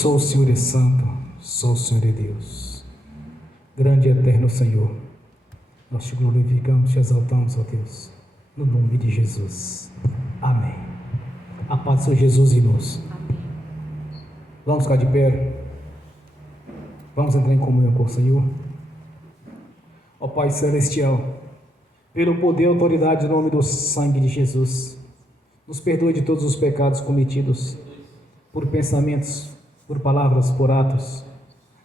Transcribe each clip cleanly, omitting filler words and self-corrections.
Só o Senhor é santo, só o Senhor é Deus. Grande e eterno Senhor, nós te glorificamos, te exaltamos, ó Deus, no nome de Jesus. Amém. A paz do Senhor Jesus, irmãos. Vamos ficar de pé. Vamos entrar em comunhão com o Senhor. Ó Pai Celestial, pelo poder e autoridade do nome do sangue de Jesus, nos perdoe de todos os pecados cometidos, por pensamentos, por palavras, por atos,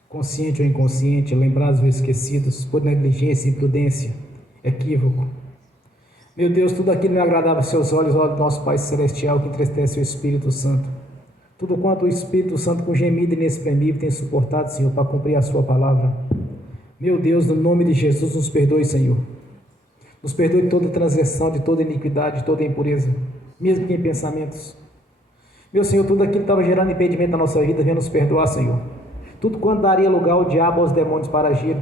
consciente ou inconsciente, lembrados ou esquecidos, por negligência, imprudência, equívoco. Meu Deus, tudo aquilo não é agradável aos seus olhos, ó nosso Pai Celestial, que entristece o Espírito Santo. Tudo quanto o Espírito Santo com gemido inexprimível tem suportado, Senhor, para cumprir a sua palavra. Meu Deus, no nome de Jesus, nos perdoe, Senhor. Nos perdoe de toda transgressão, de toda iniquidade, de toda impureza, mesmo que em pensamentos. Meu Senhor, tudo aquilo que estava gerando impedimento na nossa vida, venha nos perdoar, Senhor. Tudo quanto daria lugar ao diabo, aos demônios para agir,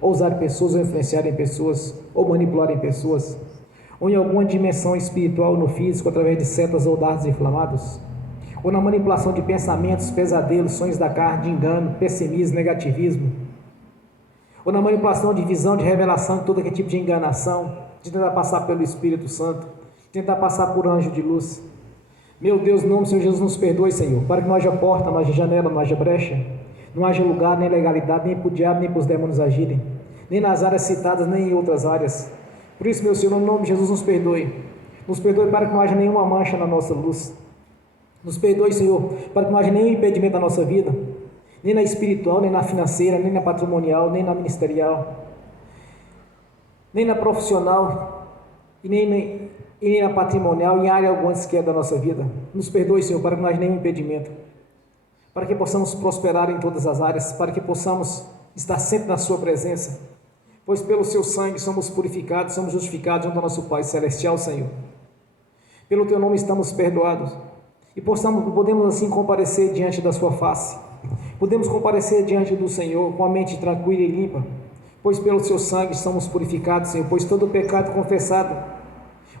ou usar pessoas, ou influenciarem pessoas, ou manipularem pessoas, ou em alguma dimensão espiritual no físico, através de setas ou dardos inflamados, ou na manipulação de pensamentos, pesadelos, sonhos da carne, de engano, pessimismo, negativismo, ou na manipulação de visão, de revelação, de todo aquele tipo de enganação, de tentar passar pelo Espírito Santo, de tentar passar por anjo de luz. Meu Deus, no nome do Senhor Jesus, nos perdoe, Senhor, para que não haja porta, não haja janela, não haja brecha, não haja lugar, nem legalidade, nem para o diabo, nem para os demônios agirem, nem nas áreas citadas, nem em outras áreas. Por isso, meu Senhor, no nome de Jesus, nos perdoe para que não haja nenhuma mancha na nossa luz. Nos perdoe, Senhor, para que não haja nenhum impedimento na nossa vida, nem na espiritual, nem na financeira, nem na patrimonial, nem na ministerial, nem na profissional, e nem na patrimonial, em área alguma sequer da nossa vida. Nos perdoe, Senhor, para que não haja nenhum impedimento, para que possamos prosperar em todas as áreas, para que possamos estar sempre na Sua presença, pois pelo Seu sangue somos purificados, somos justificados junto ao nosso Pai Celestial, Senhor. Pelo Teu nome estamos perdoados, e podemos assim comparecer diante da Sua face, podemos comparecer diante do Senhor com a mente tranquila e limpa, pois pelo Seu sangue somos purificados, Senhor, pois todo pecado confessado,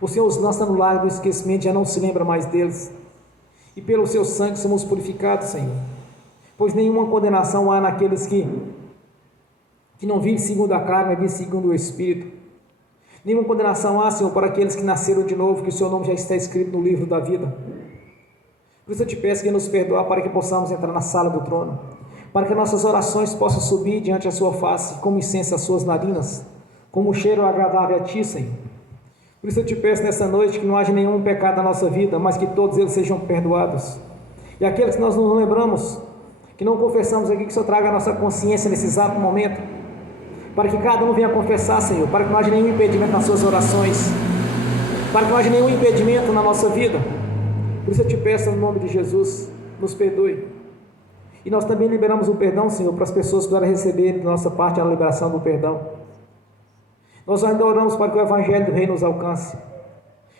o Senhor os lança no lago do esquecimento, já não se lembra mais deles, e pelo Seu sangue somos purificados, Senhor, pois nenhuma condenação há naqueles que não vivem segundo a carne, mas vivem segundo o Espírito. Nenhuma condenação há, Senhor, para aqueles que nasceram de novo, que o Seu nome já está escrito no livro da vida. Por isso eu te peço que nos perdoe, para que possamos entrar na sala do trono, para que nossas orações possam subir diante da Sua face, como incenso às Suas narinas, como um cheiro agradável a Ti, Senhor. Por isso eu te peço nessa noite que não haja nenhum pecado na nossa vida, mas que todos eles sejam perdoados. E aqueles que nós não lembramos, que não confessamos aqui, que o Senhor traga a nossa consciência nesse exato momento, para que cada um venha confessar, Senhor, para que não haja nenhum impedimento nas suas orações, para que não haja nenhum impedimento na nossa vida. Por isso eu te peço, no nome de Jesus, nos perdoe. E nós também liberamos o perdão, Senhor, para as pessoas que puderem receber da nossa parte a liberação do perdão. Nós ainda oramos para que o Evangelho do Reino nos alcance.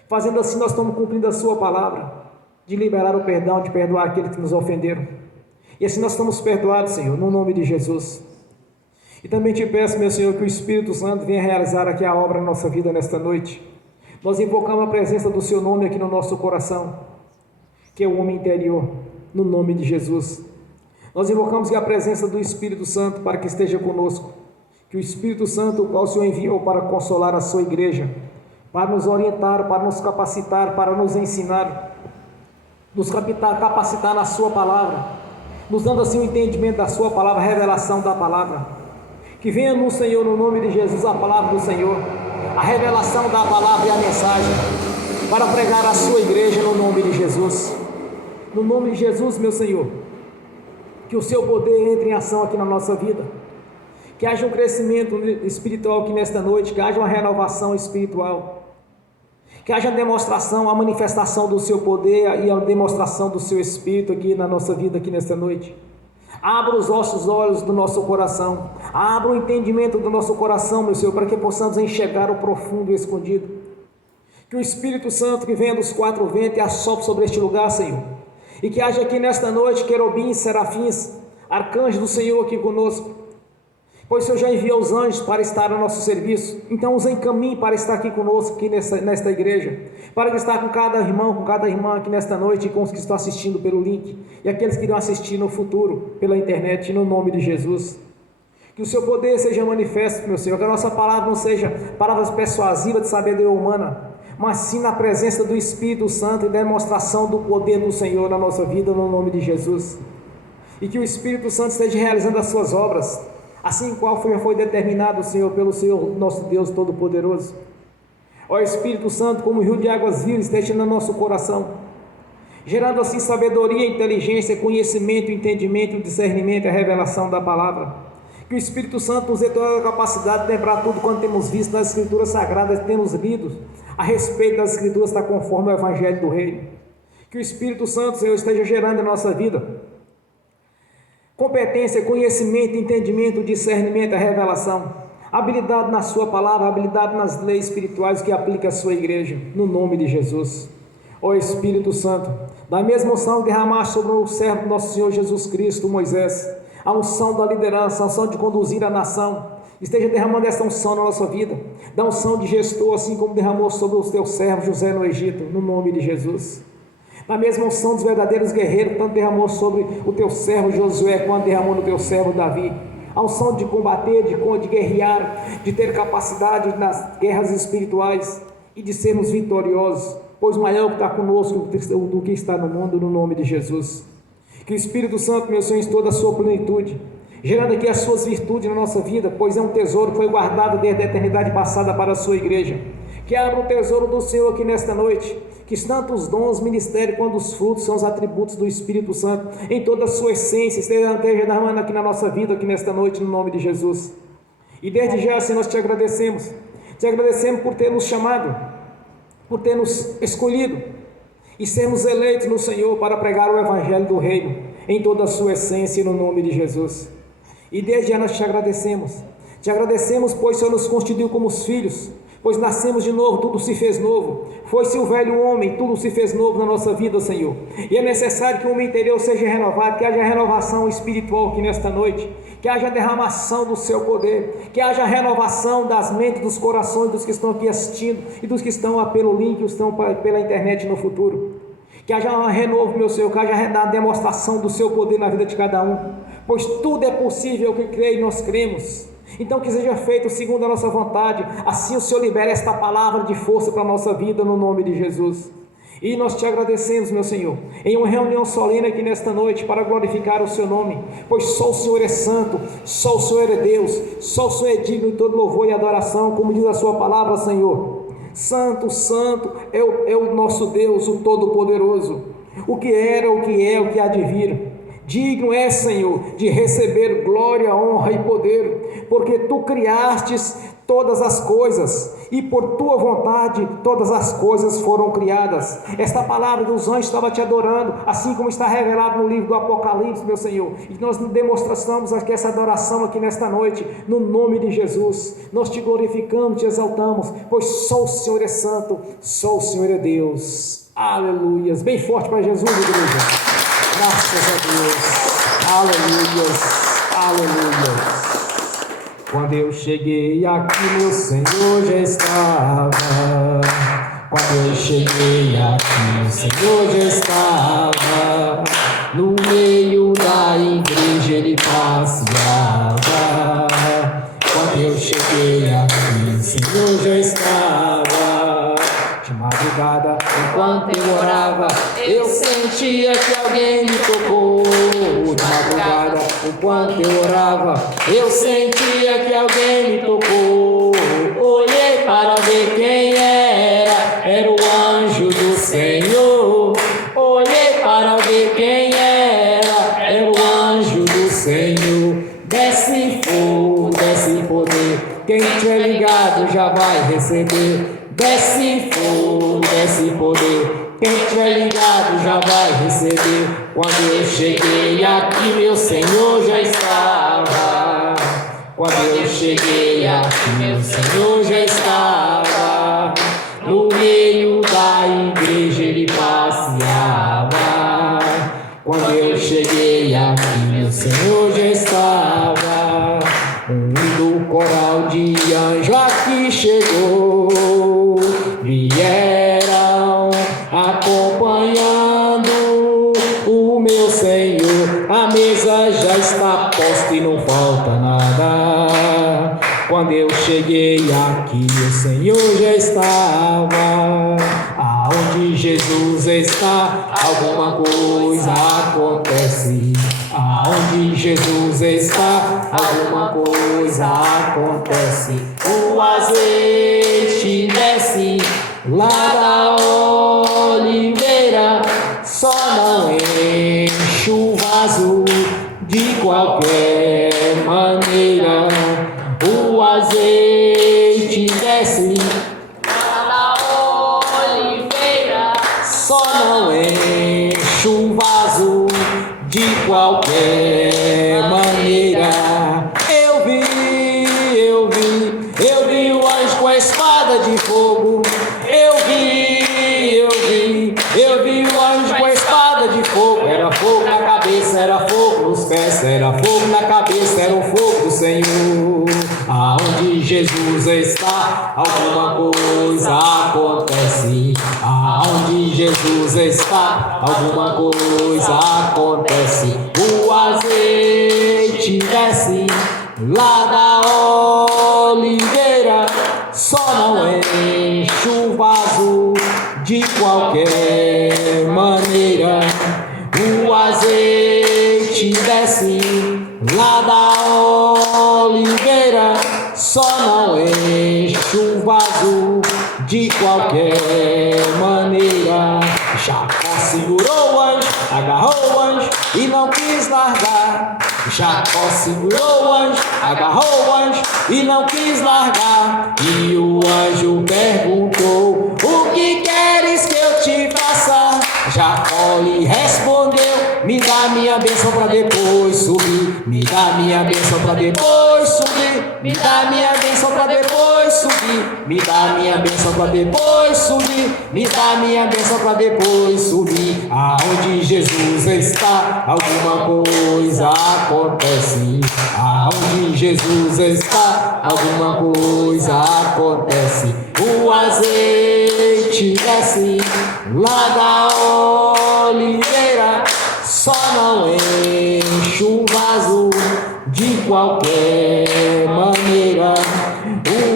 Fazendo assim, nós estamos cumprindo a Sua palavra, de liberar o perdão, de perdoar aqueles que nos ofenderam. E assim nós estamos perdoados, Senhor, no nome de Jesus. E também te peço, meu Senhor, que o Espírito Santo venha realizar aqui a obra na nossa vida nesta noite. Nós invocamos a presença do Seu nome aqui no nosso coração, que é o homem interior, no nome de Jesus. Nós invocamos a presença do Espírito Santo para que esteja conosco, que o Espírito Santo, o qual o Senhor enviou para consolar a Sua igreja, para nos orientar, para nos capacitar, para nos ensinar, nos capacitar na Sua palavra, nos dando assim o entendimento da Sua palavra, a revelação da palavra. Que venha no Senhor, no nome de Jesus, a palavra do Senhor, a revelação da palavra e a mensagem, para pregar a Sua igreja no nome de Jesus. No nome de Jesus, meu Senhor, que o Seu poder entre em ação aqui na nossa vida, que haja um crescimento espiritual aqui nesta noite, que haja uma renovação espiritual, que haja a demonstração, a manifestação do Seu poder e a demonstração do Seu Espírito aqui na nossa vida aqui nesta noite. Abra os nossos olhos do nosso coração, abra o entendimento do nosso coração, meu Senhor, para que possamos enxergar o profundo e o escondido. Que o Espírito Santo que venha dos quatro ventos e assopre sobre este lugar, Senhor, e que haja aqui nesta noite querubins, serafins, arcanjos do Senhor aqui conosco, pois o Senhor já enviou os anjos para estar no nosso serviço. Então os encaminhe para estar aqui conosco, aqui nesta igreja, para estar com cada irmão, com cada irmã aqui nesta noite, e com os que estão assistindo pelo link, e aqueles que irão assistir no futuro, pela internet, no nome de Jesus. Que o seu poder seja manifesto, meu Senhor, que a nossa palavra não seja palavras persuasivas de sabedoria humana, mas sim na presença do Espírito Santo e demonstração do poder do Senhor na nossa vida, no nome de Jesus. E que o Espírito Santo esteja realizando as suas obras, assim qual foi determinado, Senhor, pelo Senhor nosso Deus Todo-Poderoso. Ó Espírito Santo, como um rio de águas vivas, esteja no nosso coração, gerando assim sabedoria, inteligência, conhecimento, entendimento, discernimento e a revelação da palavra. Que o Espírito Santo nos dê toda a capacidade de lembrar tudo quanto temos visto nas Escrituras Sagradas, temos lido a respeito das Escrituras, está conforme o Evangelho do Reino. Que o Espírito Santo, Senhor, esteja gerando em nossa vida competência, conhecimento, entendimento, discernimento, a revelação, habilidade na sua palavra, habilidade nas leis espirituais que aplica a sua igreja, no nome de Jesus. Ó Espírito Santo, da mesma unção derramar sobre o servo do nosso Senhor Jesus Cristo, Moisés, a unção da liderança, a unção de conduzir a nação, esteja derramando essa unção na nossa vida, da unção de gestor, assim como derramou sobre os teus servos José no Egito, no nome de Jesus. Na mesma unção dos verdadeiros guerreiros, tanto derramou sobre o teu servo Josué, quanto derramou no teu servo Davi, a unção de combater, de guerrear, de ter capacidade nas guerras espirituais e de sermos vitoriosos, pois maior que está conosco do que está no mundo, no nome de Jesus. Que o Espírito Santo, meu Senhor, em toda a sua plenitude, gerando aqui as suas virtudes na nossa vida, pois é um tesouro que foi guardado desde a eternidade passada para a sua igreja. Que abra o tesouro do Senhor aqui nesta noite, que tanto os dons, ministério, quanto os frutos são os atributos do Espírito Santo, em toda a sua essência, esteja derramando aqui na nossa vida, aqui nesta noite, no nome de Jesus. E desde já, Senhor, nós te agradecemos por ter nos chamado, por ter nos escolhido, e sermos eleitos no Senhor para pregar o Evangelho do Reino, em toda a sua essência, no nome de Jesus. E desde já nós te agradecemos, pois o Senhor nos constituiu como os filhos, pois nascemos de novo, tudo se fez novo, foi-se o velho homem, tudo se fez novo na nossa vida, Senhor, e é necessário que o homem interior seja renovado, que haja renovação espiritual aqui nesta noite, que haja derramação do seu poder, que haja renovação das mentes, dos corações dos que estão aqui assistindo, e dos que estão pelo link, estão pela internet no futuro, que haja um renovo, meu Senhor, que haja a demonstração do seu poder na vida de cada um, pois tudo é possível que crê e nós cremos. Então que seja feito segundo a nossa vontade, assim o Senhor libera esta palavra de força para a nossa vida, no nome de Jesus. E nós te agradecemos, meu Senhor, em uma reunião solene aqui nesta noite, para glorificar o seu nome, pois só o Senhor é santo, só o Senhor é Deus, só o Senhor é digno de todo louvor e adoração, como diz a sua palavra, Senhor. Santo, santo é o nosso Deus, o Todo-Poderoso, o que era, o que é, o que há de vir. Digno é, Senhor, de receber glória, honra e poder, porque Tu criastes todas as coisas, e por Tua vontade todas as coisas foram criadas. Esta palavra dos anjos estava Te adorando, assim como está revelado no livro do Apocalipse, meu Senhor, e nós demonstramos aqui essa adoração aqui nesta noite, no nome de Jesus. Nós Te glorificamos, Te exaltamos, pois só o Senhor é santo, só o Senhor é Deus. Aleluias. Bem forte para Jesus, igreja. Graças a Deus, aleluia. Quando eu cheguei aqui, meu Senhor já estava. Quando eu cheguei aqui, o Senhor já estava. No meio da igreja ele passeava. Quando eu cheguei aqui, o Senhor já estava. De madrugada, enquanto eu orava, eu sentia que alguém me tocou. De madrugada, enquanto eu orava, eu sentia que alguém me tocou. Olhei para ver quem era o anjo do Senhor. Olhei para ver quem era o anjo do Senhor. Desce fogo, desce poder, quem tiver ligado já vai receber. Desce fogo, desce poder, quem tiver ligado já vai receber. Quando eu cheguei aqui, meu Senhor já estava. Quando eu cheguei aqui, meu Senhor já estava. No meio da igreja ele passeava. Quando eu cheguei aqui, meu Senhor já estava. coral de anjo aqui chegou, vieram acompanhando o meu Senhor. A mesa já está posta e não falta nada. Quando eu cheguei aqui, o Senhor já estava. Aonde Jesus está, alguma coisa acontece. Aonde Jesus está, alguma coisa acontece. O azeite desce lá da oliveira, só não enche o vaso de qualquer maneira. O azeite desce lá da oliveira, só não enche o vaso de qualquer maneira. Eu vi o anjo com a espada de fogo. Eu vi o anjo com a espada de fogo. Era fogo na cabeça, era fogo nos pés, era fogo na cabeça, era o fogo do Senhor. Aonde Jesus está, alguma coisa acontece. Aonde Jesus está, alguma coisa acontece. O azeite desce lá da oliveira, só não enche o vaso de qualquer maneira. O azeite desce lá da oliveira, só não enche o vaso de qualquer maneira. Jacó segurou o anjo, agarrou o anjo e não quis largar. Jacó segurou o anjo, agarrou o anjo e não quis largar. E o anjo perguntou: o que queres que eu te faça? Jacó lhe respondeu: me dá minha bênção para depois subir. Me dá minha bênção para depois subir. Me dá minha bênção para depois subir. Me dá minha bênção para depois subir. Me dá minha bênção para depois subir. Aonde Jesus está, alguma coisa acontece. Aonde Jesus está, alguma coisa acontece. O azeite desce lá da oliveira, só não enche o vaso de qualquer maneira.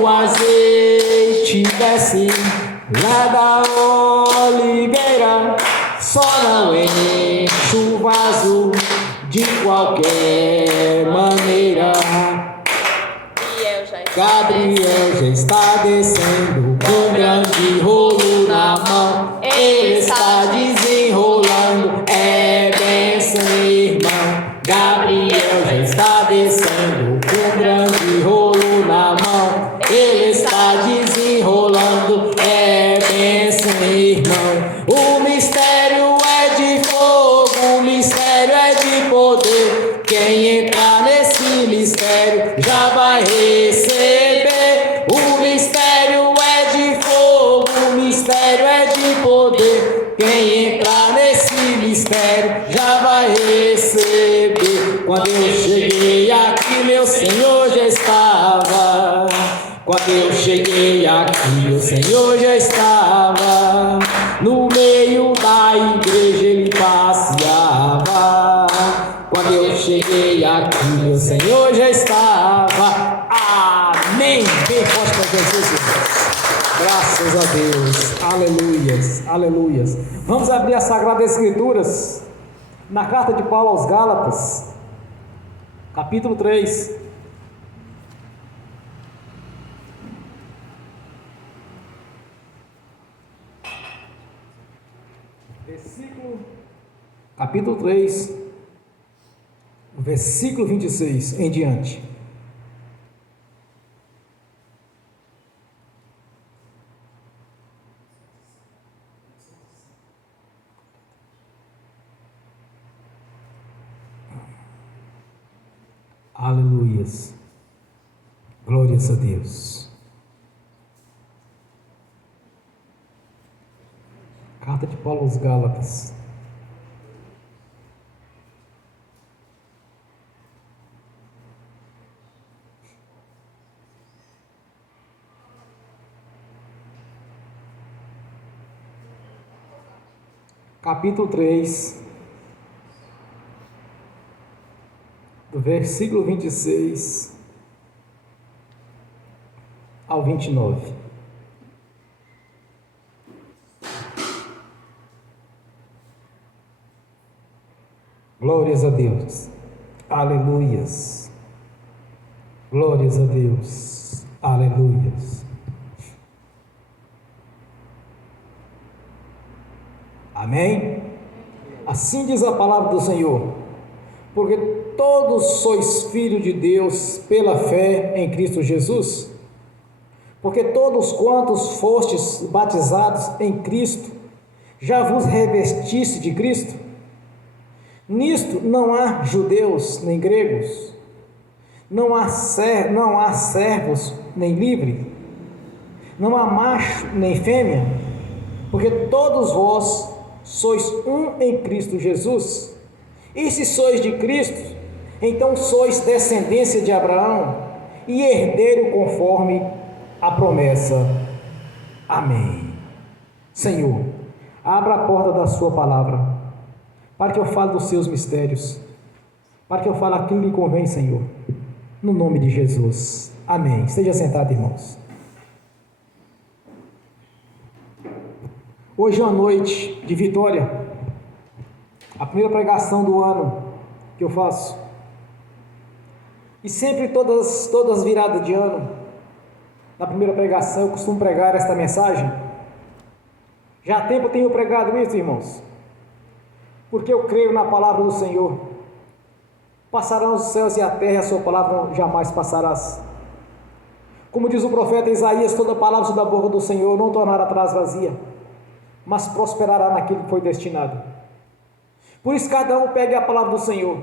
O azeite desce lá da oliveira, só não enche o vaso de qualquer maneira. Gabriel já está descendo com um grande rolo na mão. Ele está desenrolando, é bênção, irmão. Gabriel já está descendo com um grande rolo na mão. Ele está desenrolando, é bênção, irmão. O mistério é de fogo, o mistério é de poder. Quem entrar nesse mistério já vai receber. O mistério é de fogo, o mistério é de poder. Quem entrar nesse mistério já vai receber. Quando eu cheguei aqui, meu Senhor já estava. Quando eu cheguei aqui, o Senhor já estava. No meio da igreja ele passeava. Quando eu cheguei aqui, o Senhor já estava. Amém. Bem forte para Jesus, irmãos. Graças a Deus. Aleluias. Aleluias. Vamos abrir as Sagradas Escrituras na carta de Paulo aos Gálatas, capítulo 3. Capítulo 3, versículo 26 em diante. Aleluias. Glórias a Deus. Carta de Paulo aos Gálatas. capítulo 3, do versículo 26 ao 29. Glórias a Deus, aleluias, glórias a Deus, aleluias. Amém? Assim diz a palavra do Senhor, porque todos sois filhos de Deus pela fé em Cristo Jesus, porque todos quantos fostes batizados em Cristo, já vos revestiste de Cristo. Nisto não há judeus nem gregos, não há servos nem livre, não há macho nem fêmea, porque todos vós sois um em Cristo Jesus. E se sois de Cristo, então sois descendência de Abraão e herdeiro conforme a promessa. Amém. Senhor, abra a porta da sua palavra, para que eu fale dos seus mistérios, para que eu fale aquilo que lhe convém, Senhor, no nome de Jesus. Amém. Esteja sentado, irmãos. Hoje é uma noite de vitória, a primeira pregação do ano que eu faço, e sempre todas as viradas de ano, na primeira pregação eu costumo pregar esta mensagem. Já há tempo eu tenho pregado isso, irmãos, porque eu creio na palavra do Senhor. Passarão os céus e a terra, e a sua palavra jamais passarás. Como diz o profeta Isaías, toda palavra da boca do Senhor não tornará atrás vazia, mas prosperará naquilo que foi destinado. Por isso cada um pegue a palavra do Senhor,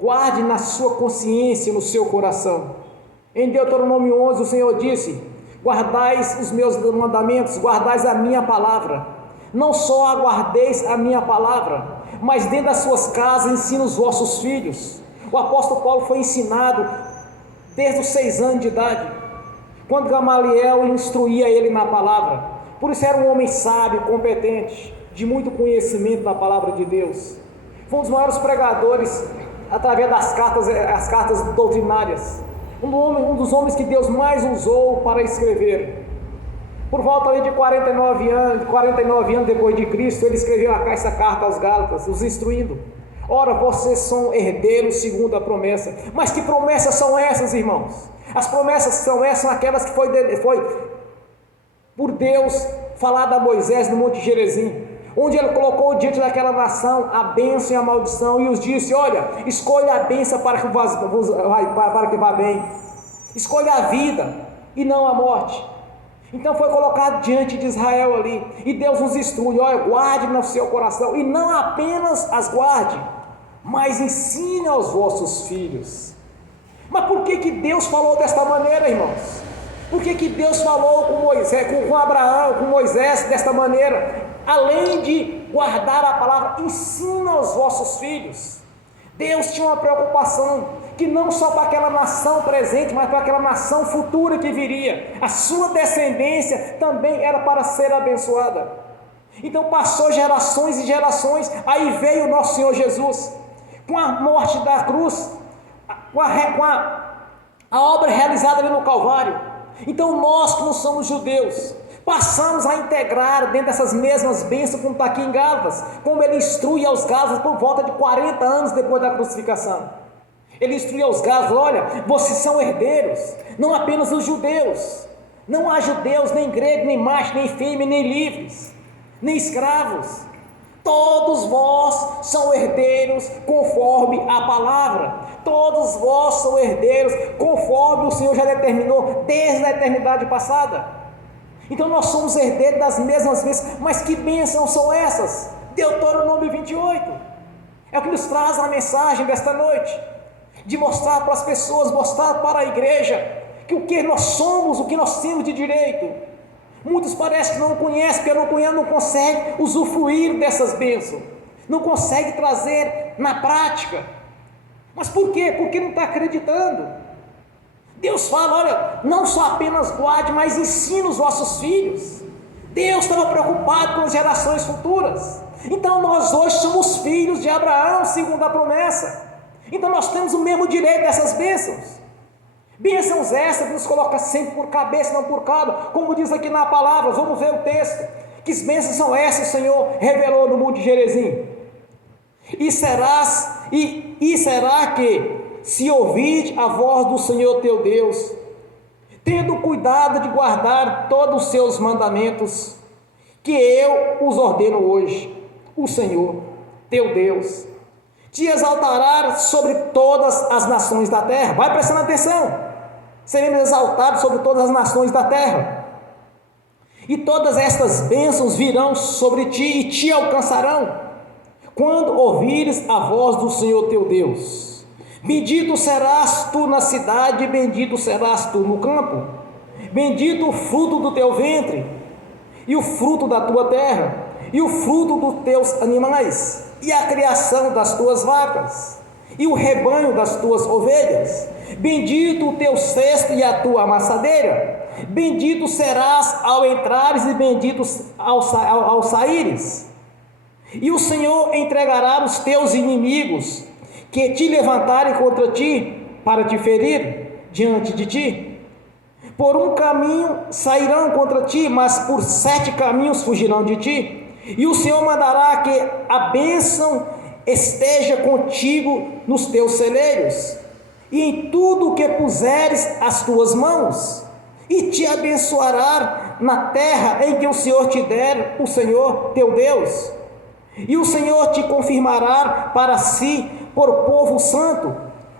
guarde na sua consciência, no seu coração. Em Deuteronômio 11 o Senhor disse: guardais os meus mandamentos, guardais a minha palavra. Não só aguardeis a minha palavra, mas dentro das suas casas ensina os vossos filhos. O apóstolo Paulo foi ensinado desde os 6 anos de idade, quando Gamaliel instruía ele na palavra. Por isso era um homem sábio, competente, de muito conhecimento da palavra de Deus. Foi um dos maiores pregadores através das cartas doutrinárias. Um dos homens que Deus mais usou para escrever. Por volta ali de 49 anos depois de Cristo, ele escreveu essa carta aos Gálatas, os instruindo. Ora, vocês são herdeiros segundo a promessa. Mas que promessas são essas, irmãos? As promessas são essas, aquelas que foi por Deus falada a Moisés no Monte Gerizim, onde ele colocou diante daquela nação a bênção e a maldição, e os disse: olha, escolha a bênção para que vá bem, escolha a vida e não a morte. Então foi colocado diante de Israel ali, e Deus nos instrui: olha, guarde no seu coração, e não apenas as guarde, mas ensine aos vossos filhos. Mas por que Deus falou desta maneira, irmãos? Por que Deus falou com Moisés, com Abraão, com Moisés desta maneira? Além de guardar a palavra, ensina aos vossos filhos. Deus tinha uma preocupação, que não só para aquela nação presente, mas para aquela nação futura que viria. A sua descendência também era para ser abençoada. Então passou gerações e gerações, aí veio o nosso Senhor Jesus, com a morte da cruz, com a obra realizada ali no Calvário. Então nós que não somos judeus, passamos a integrar dentro dessas mesmas bênçãos, como está aqui em Gálatas, como ele instrui aos Gálatas por volta de 40 anos depois da crucificação. Ele instrui aos Gálatas: olha, vocês são herdeiros, não apenas os judeus. Não há judeus, nem grego, nem macho, nem fêmea, nem livres, nem escravos. Todos vós são herdeiros conforme a palavra. Todos vós são herdeiros conforme o Senhor já determinou desde a eternidade passada. Então nós somos herdeiros das mesmas bênçãos. Mas que bênçãos são essas? Deuteronômio 28 é o que nos traz a mensagem desta noite, de mostrar para as pessoas, mostrar para a igreja que o que nós somos, o que nós temos de direito. Muitos parecem que não conhecem, porque não conseguem usufruir dessas bênçãos, não conseguem trazer na prática. Mas por quê? Porque não está acreditando. Deus fala: olha, não só apenas guarde, mas ensine os vossos filhos. Deus estava preocupado com as gerações futuras. Então nós hoje somos filhos de Abraão, segundo a promessa. Então nós temos o mesmo direito dessas bênçãos. Bênçãos essas que nos colocam sempre por cabeça, não por cauda, como diz aqui na palavra. Vamos ver o texto. Que bênçãos são essas, o Senhor revelou no Monte Gerizim? Será que, se ouvir a voz do Senhor teu Deus, tendo cuidado de guardar todos os seus mandamentos, que eu os ordeno hoje, o Senhor teu Deus te exaltará sobre todas as nações da terra. Vai prestando atenção. Seremos exaltados sobre todas as nações da terra. E todas estas bênçãos virão sobre ti e te alcançarão, quando ouvires a voz do Senhor teu Deus. Bendito serás tu na cidade, bendito serás tu no campo. Bendito o fruto do teu ventre, e o fruto da tua terra, e o fruto dos teus animais, e a criação das tuas vacas, e o rebanho das tuas ovelhas. Bendito o teu cesto e a tua amassadeira. Bendito serás ao entrares e bendito ao saíres. E o Senhor entregará os teus inimigos, que te levantarem contra ti, para te ferir diante de ti. Por um caminho sairão contra ti, mas por 7 caminhos fugirão de ti. E o Senhor mandará que a bênção esteja contigo nos teus celeiros, e em tudo o que puseres as tuas mãos, e te abençoará na terra em que o Senhor te der, o Senhor teu Deus. E o Senhor te confirmará para si por povo santo,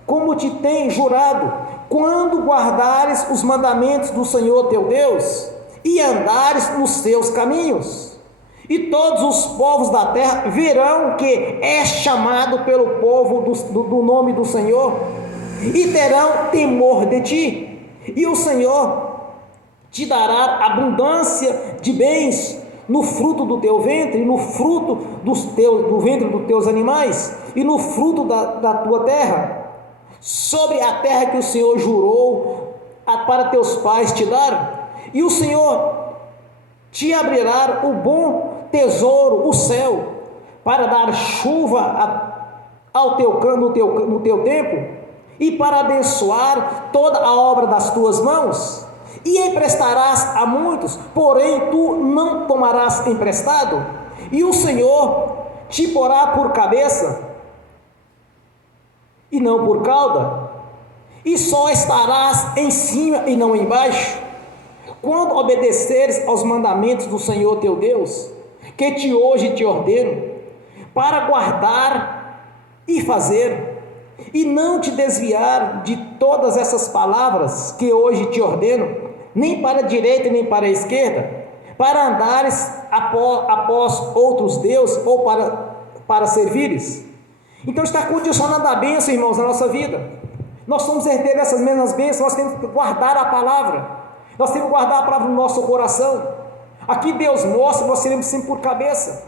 como te tem jurado, quando guardares os mandamentos do Senhor teu Deus, e andares nos seus caminhos. E todos os povos da terra verão que és chamado pelo povo do nome do Senhor, e terão temor de ti. E o Senhor te dará abundância de bens no fruto do teu ventre, no fruto do ventre dos teus animais, e no fruto da tua terra, sobre a terra que o Senhor jurou para teus pais te dar. E o Senhor te abrirá o bom tesouro, o céu, para dar chuva no teu tempo, e para abençoar toda a obra das tuas mãos. E emprestarás a muitos, porém tu não tomarás emprestado. E o Senhor te porá por cabeça e não por cauda, e só estarás em cima e não embaixo, quando obedeceres aos mandamentos do Senhor teu Deus, que hoje te ordeno, para guardar e fazer, e não te desviar de todas essas palavras que hoje te ordeno, nem para a direita nem para a esquerda, para andares após outros deuses, ou para servires. Então está condicionando a bênção, irmãos, na nossa vida. Nós somos herdeiros dessas mesmas bênçãos. Nós temos que guardar a palavra, nós temos que guardar a palavra no nosso coração. Aqui Deus mostra que nós seremos sempre por cabeça,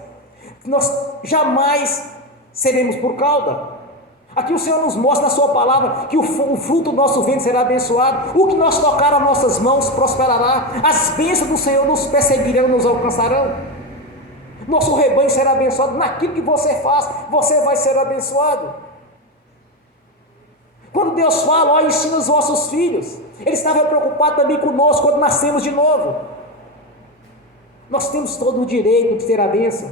nós jamais seremos por cauda. Aqui o Senhor nos mostra na sua palavra que o fruto do nosso ventre será abençoado, o que nós tocar as nossas mãos prosperará, as bênçãos do Senhor nos perseguirão, nos alcançarão, nosso rebanho será abençoado. Naquilo que você faz, você vai ser abençoado. Quando Deus fala, ó, ensina os vossos filhos, Ele estava preocupado também conosco quando nascemos de novo. Nós temos todo o direito de ter a bênção.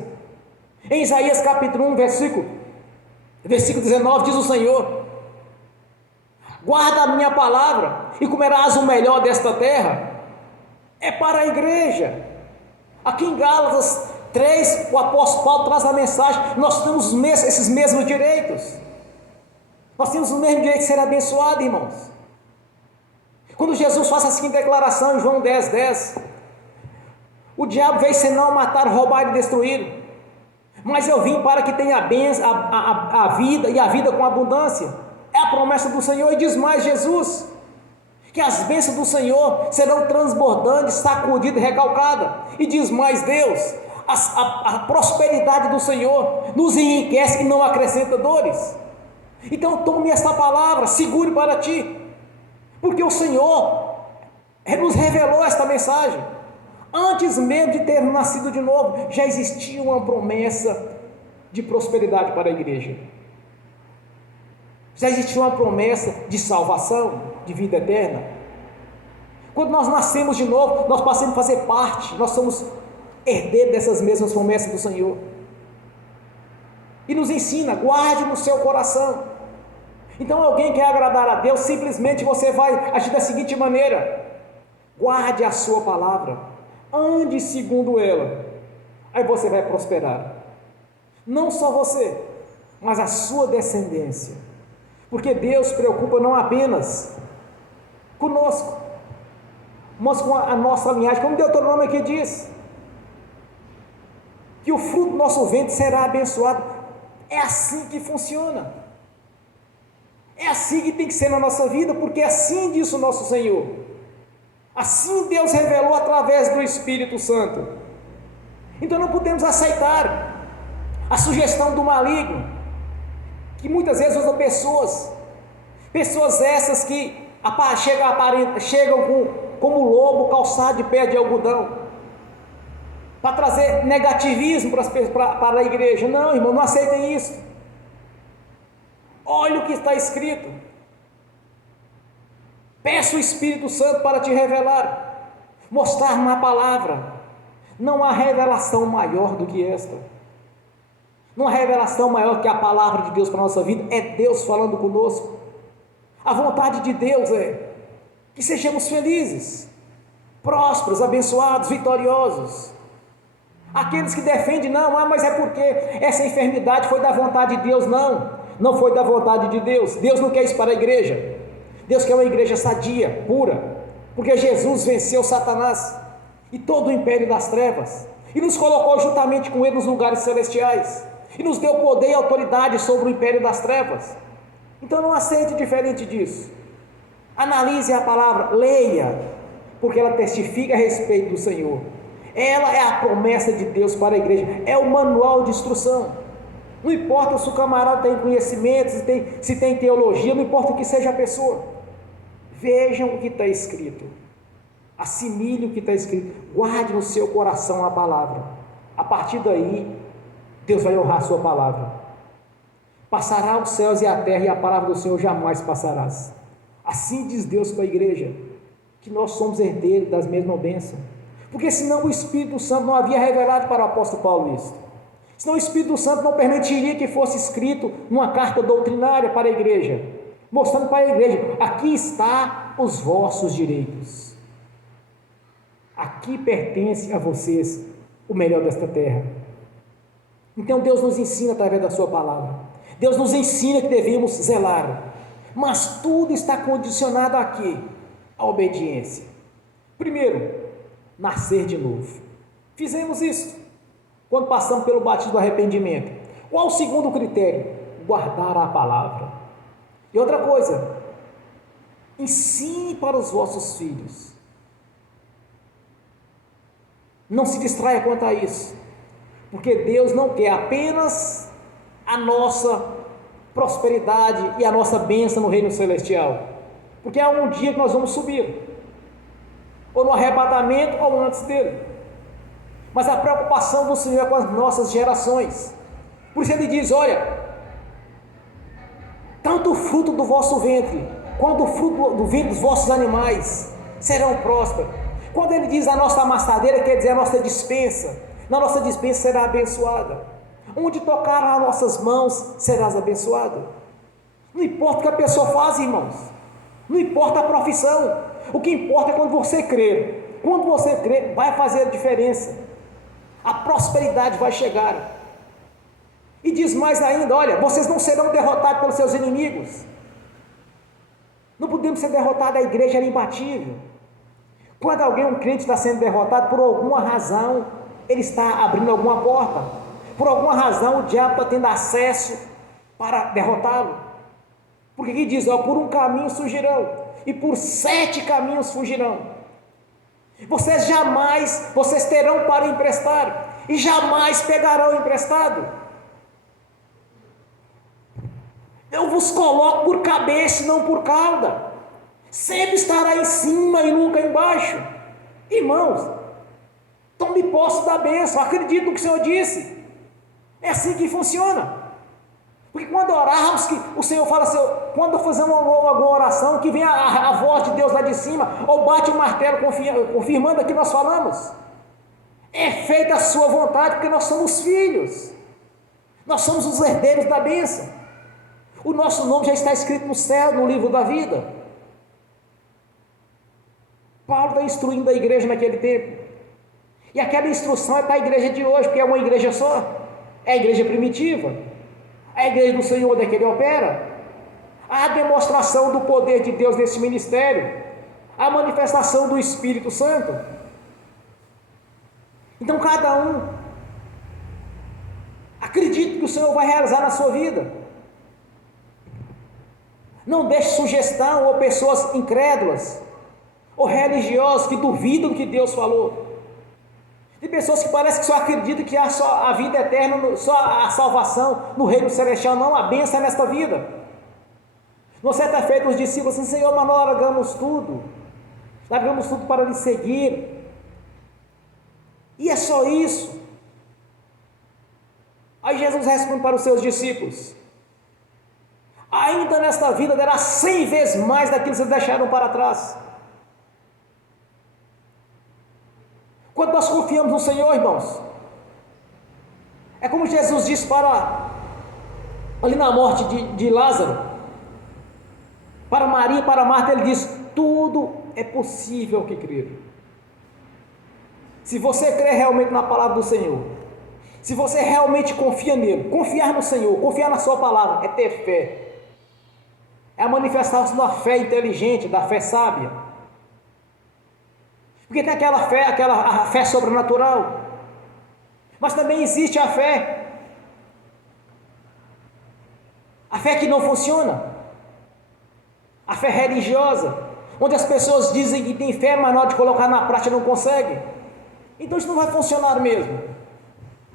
Em Isaías capítulo 1, versículo 19, diz o Senhor: guarda a minha palavra e comerás o melhor desta terra. É para a igreja. Aqui em Gálatas 3, o apóstolo Paulo traz a mensagem: nós temos esses mesmos direitos, nós temos o mesmo direito de ser abençoado, irmãos. Quando Jesus faz a seguinte declaração em João 10:10, o diabo veio senão matar, roubar e destruir, mas eu vim para que tenha a vida, e a vida com abundância. É a promessa do Senhor. E diz mais Jesus, que as bênçãos do Senhor serão transbordantes, sacudidas e recalcadas. E diz mais Deus, a prosperidade do Senhor nos enriquece e não acrescenta dores. Então tome esta palavra, segure para ti, porque o Senhor nos revelou esta mensagem. Antes mesmo de ter nascido de novo, já existia uma promessa de prosperidade para a igreja. Já existiu uma promessa de salvação, de vida eterna. Quando nós nascemos de novo, nós passamos a fazer parte, nós somos herdeiros dessas mesmas promessas do Senhor. E nos ensina, guarde no seu coração. Então alguém quer agradar a Deus, simplesmente você vai agir da seguinte maneira: guarde a sua palavra, ande segundo ela, aí você vai prosperar. Não só você, mas a sua descendência. Porque Deus se preocupa não apenas conosco, mas com a nossa linhagem, como Deuteronômio aqui diz, que o fruto do nosso ventre será abençoado. É assim que funciona, é assim que tem que ser na nossa vida, porque assim diz o nosso Senhor, assim Deus revelou através do Espírito Santo. Então não podemos aceitar a sugestão do maligno, que muitas vezes usa pessoas essas que chegam como lobo calçado de pé de algodão, para trazer negativismo para a igreja. Não, irmão, não aceitem isso. Olha o que está escrito. Peça o Espírito Santo para te revelar, mostrar na palavra. Não há revelação maior do que esta. Não há revelação maior que a palavra de Deus para a nossa vida. É Deus falando conosco. A vontade de Deus é que sejamos felizes, prósperos, abençoados, vitoriosos. Aqueles que defendem, não, mas é porque essa enfermidade foi da vontade de Deus. Não foi da vontade de Deus. Deus não quer isso para a igreja. Deus quer uma igreja sadia, pura, porque Jesus venceu Satanás e todo o império das trevas, e nos colocou juntamente com ele nos lugares celestiais, e nos deu poder e autoridade sobre o império das trevas. Então não aceite diferente disso. Analise a palavra, leia, porque ela testifica a respeito do Senhor. Ela é a promessa de Deus para a igreja, é o manual de instrução. Não importa se o camarada tem conhecimento, se tem teologia, não importa o que seja a pessoa. Vejam o que está escrito, assimile o que está escrito, guarde no seu coração a palavra. A partir daí, Deus vai honrar a sua palavra. Passará os céus e a terra, e a palavra do Senhor jamais passarás. Assim diz Deus para a igreja, que nós somos herdeiros das mesmas bênçãos. Porque senão o Espírito Santo não havia revelado para o apóstolo Paulo isso. Senão o Espírito Santo não permitiria que fosse escrito numa carta doutrinária para a igreja, mostrando para a igreja: aqui está os vossos direitos, aqui pertence a vocês o melhor desta terra. Então Deus nos ensina através da sua palavra, Deus nos ensina que devemos zelar, mas tudo está condicionado aqui, à obediência. Primeiro, nascer de novo. Fizemos isso quando passamos pelo batismo do arrependimento. Qual o segundo critério? Guardar a palavra. E outra coisa, ensine para os vossos filhos. Não se distraia quanto a isso, porque Deus não quer apenas a nossa prosperidade e a nossa bênção no reino celestial, porque há um dia que nós vamos subir, ou no arrebatamento ou antes dele. Mas a preocupação do Senhor é com as nossas gerações. Por isso ele diz: olha, tanto o fruto do vosso ventre, quanto o fruto do ventre dos vossos animais serão prósperos. Quando ele diz a nossa amassadeira, quer dizer a nossa despensa. Na nossa despensa será abençoada. Onde tocar as nossas mãos, serás abençoado. Não importa o que a pessoa faz, irmãos, não importa a profissão, o que importa é quando você crer. Quando você crer, vai fazer a diferença. A prosperidade vai chegar. E diz mais ainda: olha, vocês não serão derrotados pelos seus inimigos. Não podemos ser derrotados, a igreja era imbatível. Quando um crente está sendo derrotado, por alguma razão, ele está abrindo alguma porta, por alguma razão o diabo está tendo acesso para derrotá-lo. Porque aqui diz: ó, por um caminho surgirão, e por 7 caminhos fugirão. Vocês terão para emprestar, e jamais pegarão emprestado. Eu vos coloco por cabeça e não por cauda. Sempre estará em cima e nunca embaixo. Irmãos, tome posse da bênção, acredite no que o Senhor disse. É assim que funciona. Porque quando orarmos, que o Senhor fala assim, quando fazemos alguma oração, que vem a voz de Deus lá de cima, ou bate o martelo confirmando aquilo que nós falamos. É feita a sua vontade, porque nós somos filhos. Nós somos os herdeiros da bênção. O nosso nome já está escrito no céu, no livro da vida. Paulo está instruindo a igreja naquele tempo. E aquela instrução é para a igreja de hoje, porque é uma igreja só. É a igreja primitiva. É a igreja do Senhor onde é que Ele opera. A demonstração do poder de Deus nesse ministério. A manifestação do Espírito Santo. Então cada um acredite que o Senhor vai realizar na sua vida. Não deixe sugestão ou pessoas incrédulas ou religiosos que duvidam do que Deus falou. Tem pessoas que parecem que só acreditam que há só a vida eterna, só a salvação no reino celestial. Não, a bênção é nesta vida. Numa certa feita os discípulos assim, Senhor, mas nós largamos tudo para lhe seguir. E é só isso. Aí Jesus responde para os seus discípulos: ainda nesta vida dará 100 vezes mais daquilo que vocês deixaram para trás. Quando nós confiamos no Senhor, irmãos, é como Jesus disse ali na morte de Lázaro, para Maria e para Marta, Ele disse: tudo é possível que crer. Se você crê realmente na palavra do Senhor, se você realmente confia nele, confiar no Senhor, confiar na sua palavra, é ter fé, é a manifestação da fé inteligente, da fé sábia. Porque tem a fé sobrenatural, mas também existe a fé que não funciona, a fé religiosa, onde as pessoas dizem que tem fé, mas na hora de colocar na prática não consegue. Então isso não vai funcionar mesmo,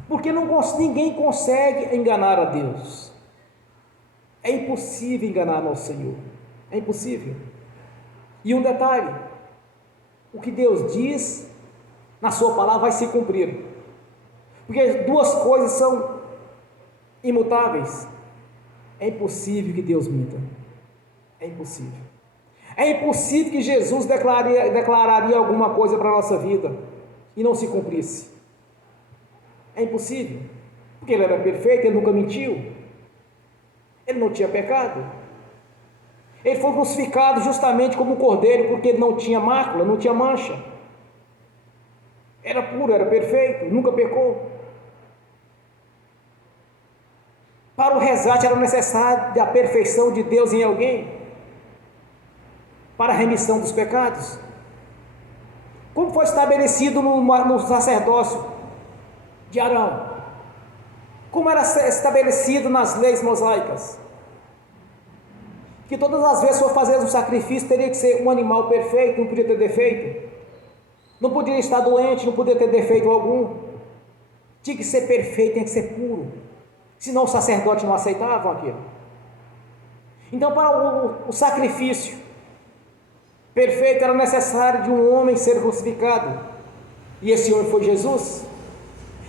porque ninguém consegue enganar a Deus. É impossível enganar nosso Senhor, é impossível. E um detalhe: o que Deus diz na sua palavra vai se cumprir, porque duas coisas são imutáveis. É impossível que Deus minta, é impossível. É impossível que Jesus declararia alguma coisa para a nossa vida e não se cumprisse. É impossível, porque Ele era perfeito, Ele nunca mentiu, Ele não tinha pecado. Ele foi crucificado justamente como um cordeiro, porque ele não tinha mácula, não tinha mancha. Era puro, era perfeito, nunca pecou. Para o resgate era necessário a perfeição de Deus em alguém, para a remissão dos pecados. Como foi estabelecido no sacerdócio de Arão? Como era estabelecido nas leis mosaicas? Que todas as vezes que for fazer um sacrifício, teria que ser um animal perfeito, não podia ter defeito, não podia estar doente, não podia ter defeito algum, tinha que ser perfeito, tinha que ser puro, senão o sacerdote não aceitava aquilo. Então, para o sacrifício perfeito, era necessário de um homem ser crucificado, e esse homem foi Jesus.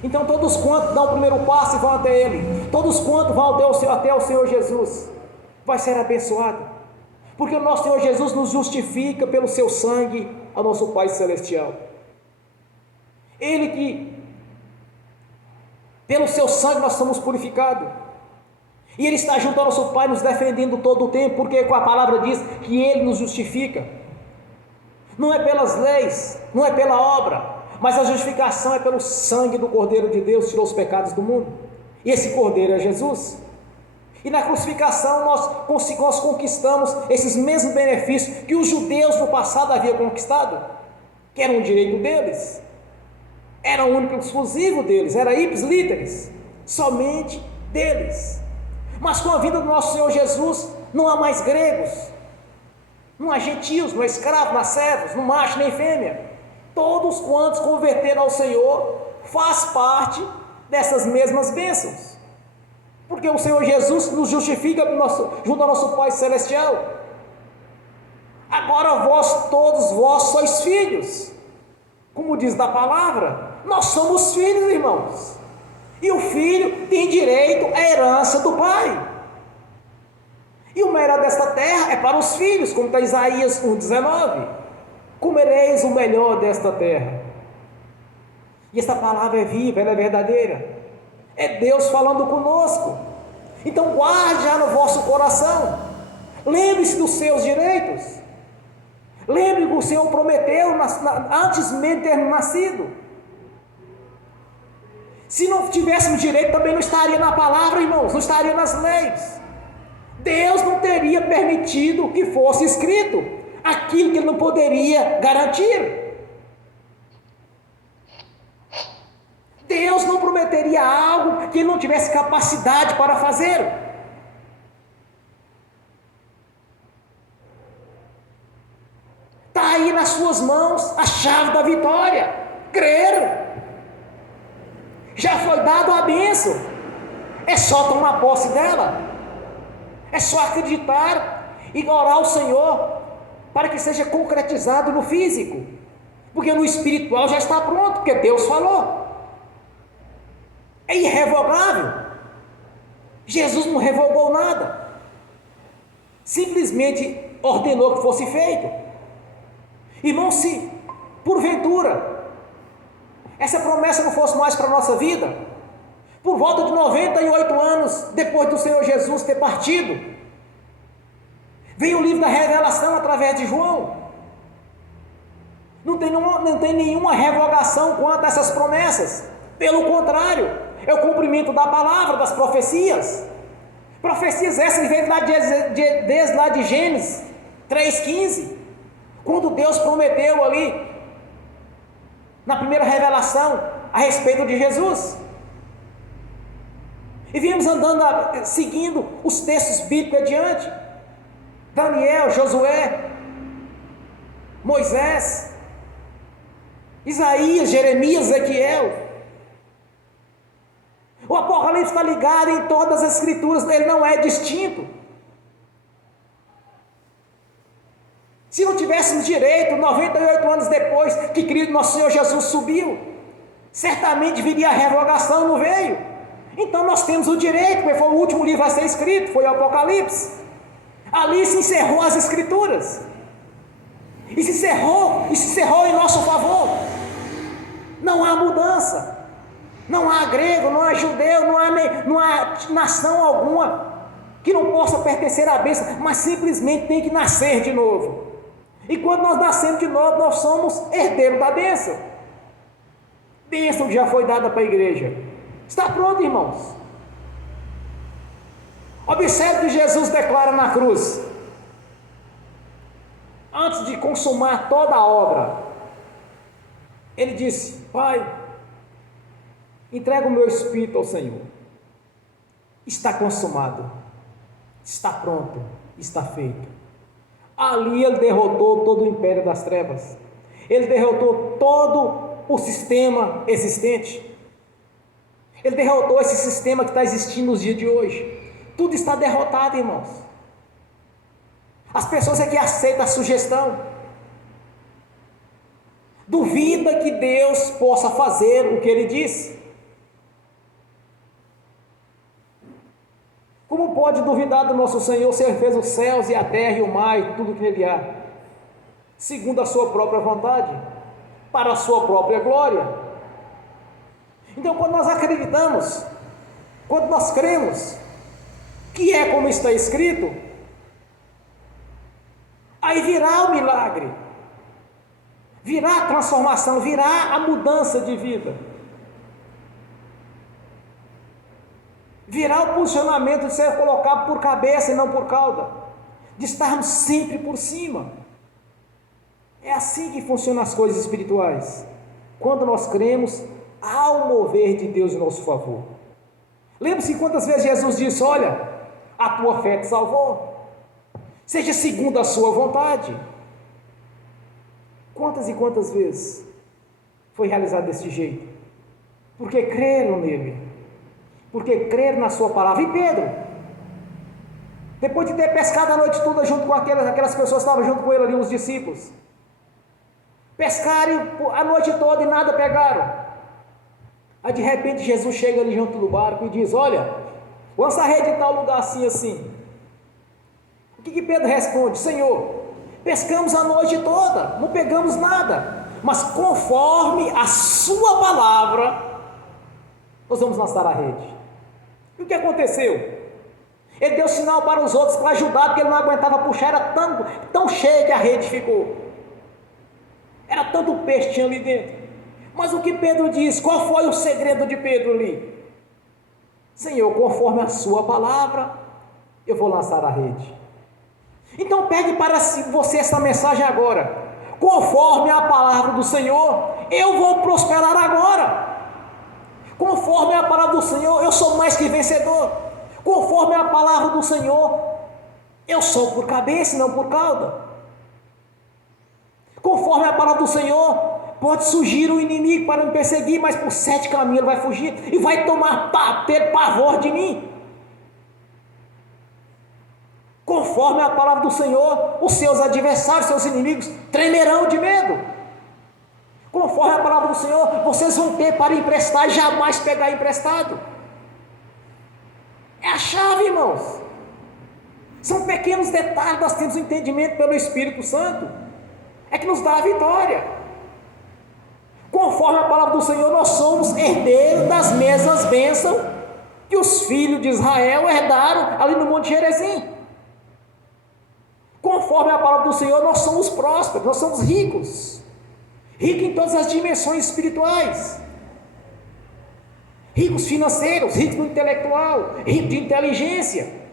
Então todos quantos dão o primeiro passo e vão até Ele, todos quantos vão até o Senhor Jesus, vai ser abençoado, porque o nosso Senhor Jesus nos justifica pelo seu sangue ao nosso Pai Celestial. Ele que, pelo seu sangue nós somos purificados, e Ele está junto ao nosso Pai nos defendendo todo o tempo, porque a palavra diz que Ele nos justifica, não é pelas leis, não é pela obra, mas a justificação é pelo sangue do Cordeiro de Deus, que tirou os pecados do mundo, e esse Cordeiro é Jesus. E na crucificação nós conquistamos esses mesmos benefícios que os judeus no passado haviam conquistado, que era um direito deles, era o único exclusivo deles, era ipsis literis, somente deles. Mas com a vinda do nosso Senhor Jesus, não há mais gregos, não há gentios, não há escravos, não há servos, não há macho nem fêmea. Todos quantos converteram ao Senhor faz parte dessas mesmas bênçãos, porque o Senhor Jesus nos justifica junto ao nosso Pai Celestial. Agora todos vós sois filhos, como diz na palavra, nós somos filhos, irmãos. E o filho tem direito à herança do pai. E o melhor desta terra é para os filhos, como está Isaías 1,19. Comereis o melhor desta terra. E esta palavra é viva, ela é verdadeira. É Deus falando conosco. Então guarde já no vosso coração. Lembre-se dos seus direitos. Lembre que o Senhor prometeu antes mesmo de ter nascido. Se não tivéssemos direito, também não estaria na palavra, irmãos, não estaria nas leis. Deus não teria permitido que fosse escrito aquilo que Ele não poderia garantir. Deus não prometeria algo que Ele não tivesse capacidade para fazer. Está aí nas suas mãos a chave da vitória. Crer. Já foi dado a bênção. É só tomar posse dela. É só acreditar e orar ao Senhor para que seja concretizado no físico. Porque no espiritual já está pronto, porque Deus falou. É irrevogável. Jesus não revogou nada. Simplesmente ordenou que fosse feito. Irmão, se porventura essa promessa não fosse mais para a nossa vida, por volta de 98 anos depois do Senhor Jesus ter partido, veio o livro da revelação através de João. Não tem nenhuma revogação quanto a essas promessas. Pelo contrário, é o cumprimento da palavra, das profecias. Profecias essas vêm desde lá de Gênesis 3,15, quando Deus prometeu ali, na primeira revelação, a respeito de Jesus. E viemos andando, seguindo os textos bíblicos adiante. Daniel, Josué, Moisés, Isaías, Jeremias, Ezequiel. O Apocalipse está ligado em todas as escrituras, ele não é distinto. Se não tivéssemos direito, 98 anos depois que nosso Senhor Jesus subiu, certamente viria a revogação, não veio. Então nós temos o direito, porque foi o último livro a ser escrito, foi o Apocalipse. Ali se encerrou as escrituras. E se encerrou em nosso favor. Não há mudança. Não há grego, não há judeu, não há nação alguma que não possa pertencer à bênção, mas simplesmente tem que nascer de novo. E quando nós nascemos de novo, nós somos herdeiros da bênção. Bênção que já foi dada para a igreja. Está pronto, irmãos? Observe que Jesus declara na cruz, antes de consumar toda a obra, Ele disse: Pai, entrega o meu espírito ao Senhor. Está consumado, está pronto, está feito. Ali Ele derrotou todo o império das trevas. Ele derrotou todo o sistema existente. Ele derrotou esse sistema que está existindo nos dias de hoje. Tudo está derrotado, irmãos. As pessoas é que aceitam a sugestão. Duvida que Deus possa fazer o que Ele disse. Como pode duvidar do nosso Senhor se Ele fez os céus e a terra e o mar e tudo que nele há, segundo a sua própria vontade, para a sua própria glória? Então, quando nós acreditamos, quando nós cremos que é como está escrito, aí virá o milagre, virá a transformação, virá a mudança de vida, virá o posicionamento de ser colocado por cabeça e não por cauda, de estarmos sempre por cima. É assim que funcionam as coisas espirituais, quando nós cremos, há o mover de Deus em nosso favor. Lembre-se quantas vezes Jesus disse: olha, a tua fé te salvou, seja segundo a sua vontade. Quantas e quantas vezes foi realizado desse jeito? Porque creram nele, porque creram na sua palavra. E Pedro, depois de ter pescado a noite toda junto com aquelas pessoas que estavam junto com ele ali, os discípulos, pescaram a noite toda e nada pegaram. Aí de repente Jesus chega ali junto do barco e diz: olha, lança a rede em tal lugar assim, assim. O que Pedro responde? Senhor, pescamos a noite toda, não pegamos nada, mas conforme a sua palavra, nós vamos lançar a rede. E o que aconteceu? Ele deu sinal para os outros para ajudar, porque ele não aguentava puxar, era tão cheio que a rede ficou. Era tanto peixe tinha ali dentro. Mas o que Pedro diz? Qual foi o segredo de Pedro ali? Senhor, conforme a sua palavra, eu vou lançar a rede. Então pegue para você essa mensagem agora. Conforme a palavra do Senhor, eu vou prosperar agora. Conforme a palavra do Senhor, eu sou mais que vencedor. Conforme a palavra do Senhor, eu sou por cabeça e não por cauda. Conforme a palavra do Senhor, pode surgir o inimigo para me perseguir, mas por 7 caminhos ele vai fugir e vai ter pavor de mim. Conforme a palavra do Senhor, os seus adversários, seus inimigos, tremerão de medo. Conforme a palavra do Senhor, vocês vão ter para emprestar e jamais pegar emprestado. É a chave, irmãos. São pequenos detalhes, nós temos o entendimento pelo Espírito Santo, é que nos dá a vitória. Conforme a palavra do Senhor, nós somos herdeiros das mesmas bênçãos que os filhos de Israel herdaram ali no Monte Gerizim. Conforme a palavra do Senhor, nós somos prósperos, nós somos ricos. Ricos em todas as dimensões espirituais. Ricos financeiros, ricos no intelectual, ricos de inteligência.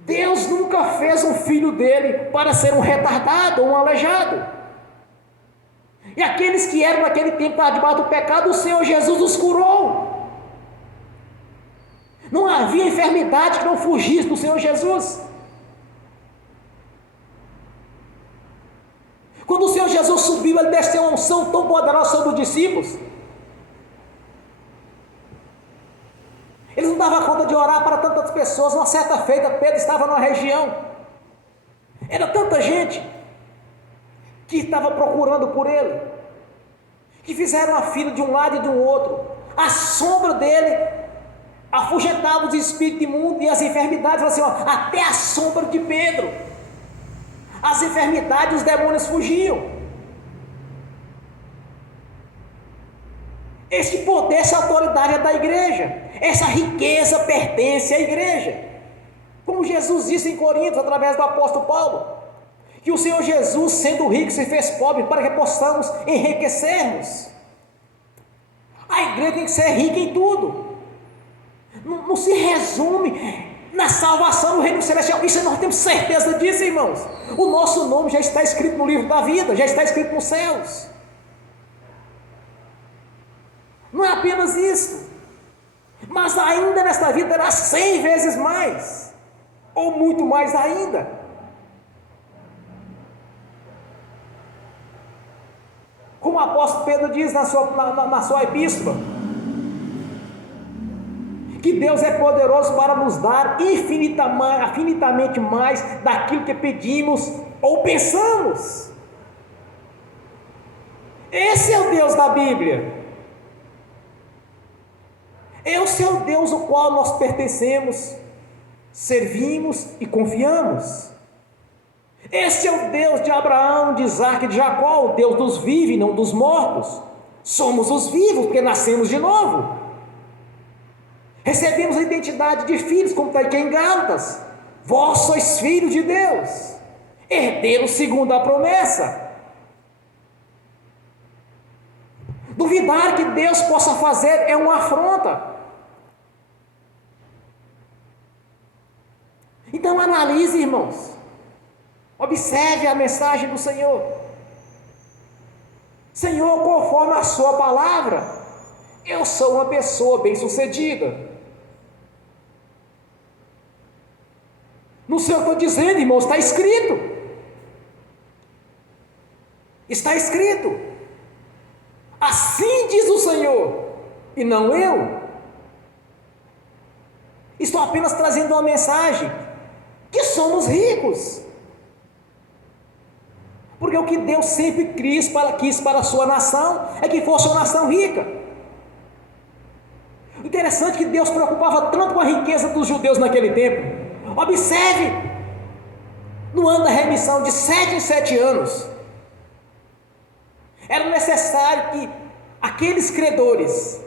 Deus nunca fez um filho dele para ser um retardado ou um aleijado. E aqueles que eram naquele tempo debaixo do pecado, o Senhor Jesus os curou. Não havia enfermidade que não fugisse do Senhor Jesus. Quando o Senhor Jesus subiu, ele desceu uma unção tão poderosa sobre os discípulos. Eles não davam conta de orar para tantas pessoas. Uma certa feita, Pedro estava numa região. Era tanta gente que estava procurando por ele, que fizeram a fila de um lado e do outro. A sombra dele afugentava os espíritos imundos e as enfermidades. Assim, até a sombra de Pedro, as enfermidades, os demônios fugiam. Esse poder, essa autoridade é da igreja. Essa riqueza pertence à igreja. Como Jesus disse em Coríntios, através do apóstolo Paulo, que o Senhor Jesus, sendo rico, se fez pobre para que possamos enriquecermos. A igreja tem que ser rica em tudo. Não se resume na salvação no reino celestial. Isso nós temos certeza disso, irmãos. O nosso nome já está escrito no livro da vida, já está escrito nos céus. Não é apenas isso, mas ainda nesta vida terá 100 vezes mais, ou muito mais ainda. Como o apóstolo Pedro diz na sua epístola, que Deus é poderoso para nos dar infinitamente mais daquilo que pedimos ou pensamos. Esse é o Deus da Bíblia. Esse é o Deus ao qual nós pertencemos, servimos e confiamos. Esse é o Deus de Abraão, de Isaac e de Jacó, o Deus dos vivos e não dos mortos. Somos os vivos porque nascemos de novo. Recebemos a identidade de filhos, como está aqui em Gálatas. Vós sois filhos de Deus, herdeiros segundo a promessa. Duvidar que Deus possa fazer é uma afronta. Então analise, irmãos. Observe a mensagem do Senhor. Senhor, conforme a sua palavra, eu sou uma pessoa bem-sucedida. Não sei o que eu estou dizendo, irmãos, está escrito. Está escrito. Assim diz o Senhor, e não eu. Estou apenas trazendo uma mensagem, que somos ricos. Porque Porque o que Deus sempre quis para a sua nação é que fosse uma nação rica. Interessante que Deus se preocupava tanto com a riqueza dos judeus naquele tempo. Observe, no ano da remissão, de 7 em 7 anos, era necessário que aqueles credores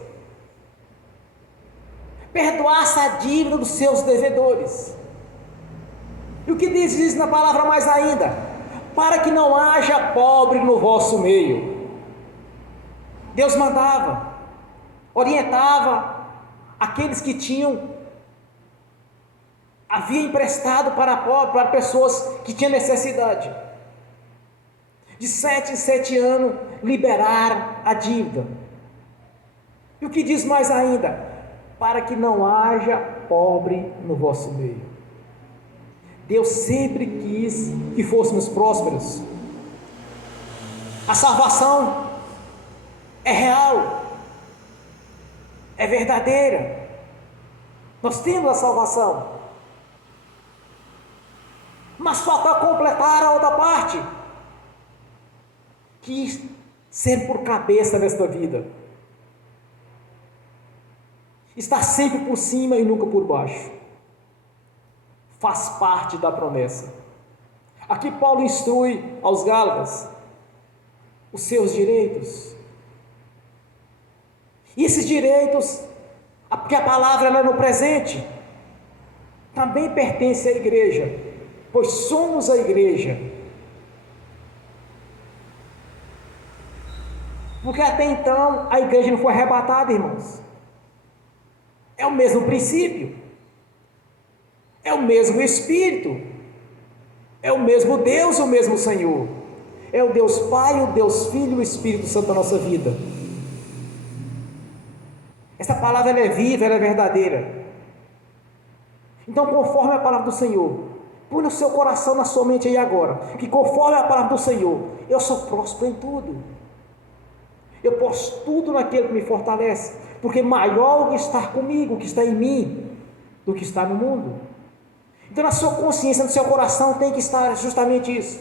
perdoassem a dívida dos seus devedores. E o que diz na palavra mais ainda? Para que não haja pobre no vosso meio. Deus mandava, orientava aqueles que havia emprestado para pessoas que tinham necessidade. De 7 em 7 anos, liberar a dívida. E o que diz mais ainda? Para que não haja pobre no vosso meio. Deus sempre quis que fôssemos prósperos. A salvação é real, é verdadeira. Nós temos a salvação, mas falta completar a outra parte, que ser por cabeça nesta vida, estar sempre por cima e nunca por baixo, faz parte da promessa. Aqui Paulo instrui aos Gálatas os seus direitos, e esses direitos, porque a palavra ela é no presente, também pertence à igreja, pois somos a igreja. Porque até então a igreja não foi arrebatada, irmãos. É o mesmo princípio, é o mesmo Espírito, é o mesmo Deus, o mesmo Senhor. É o Deus Pai, o Deus Filho e o Espírito Santo na nossa vida. Essa palavra ela é viva, ela é verdadeira. Então, conforme a palavra do Senhor, põe no seu coração, na sua mente aí agora, que conforme a palavra do Senhor, eu sou próspero em tudo. Eu posso tudo naquele que me fortalece, porque maior o que está comigo, o que está em mim, do que está no mundo. Então na sua consciência, no seu coração tem que estar justamente isso.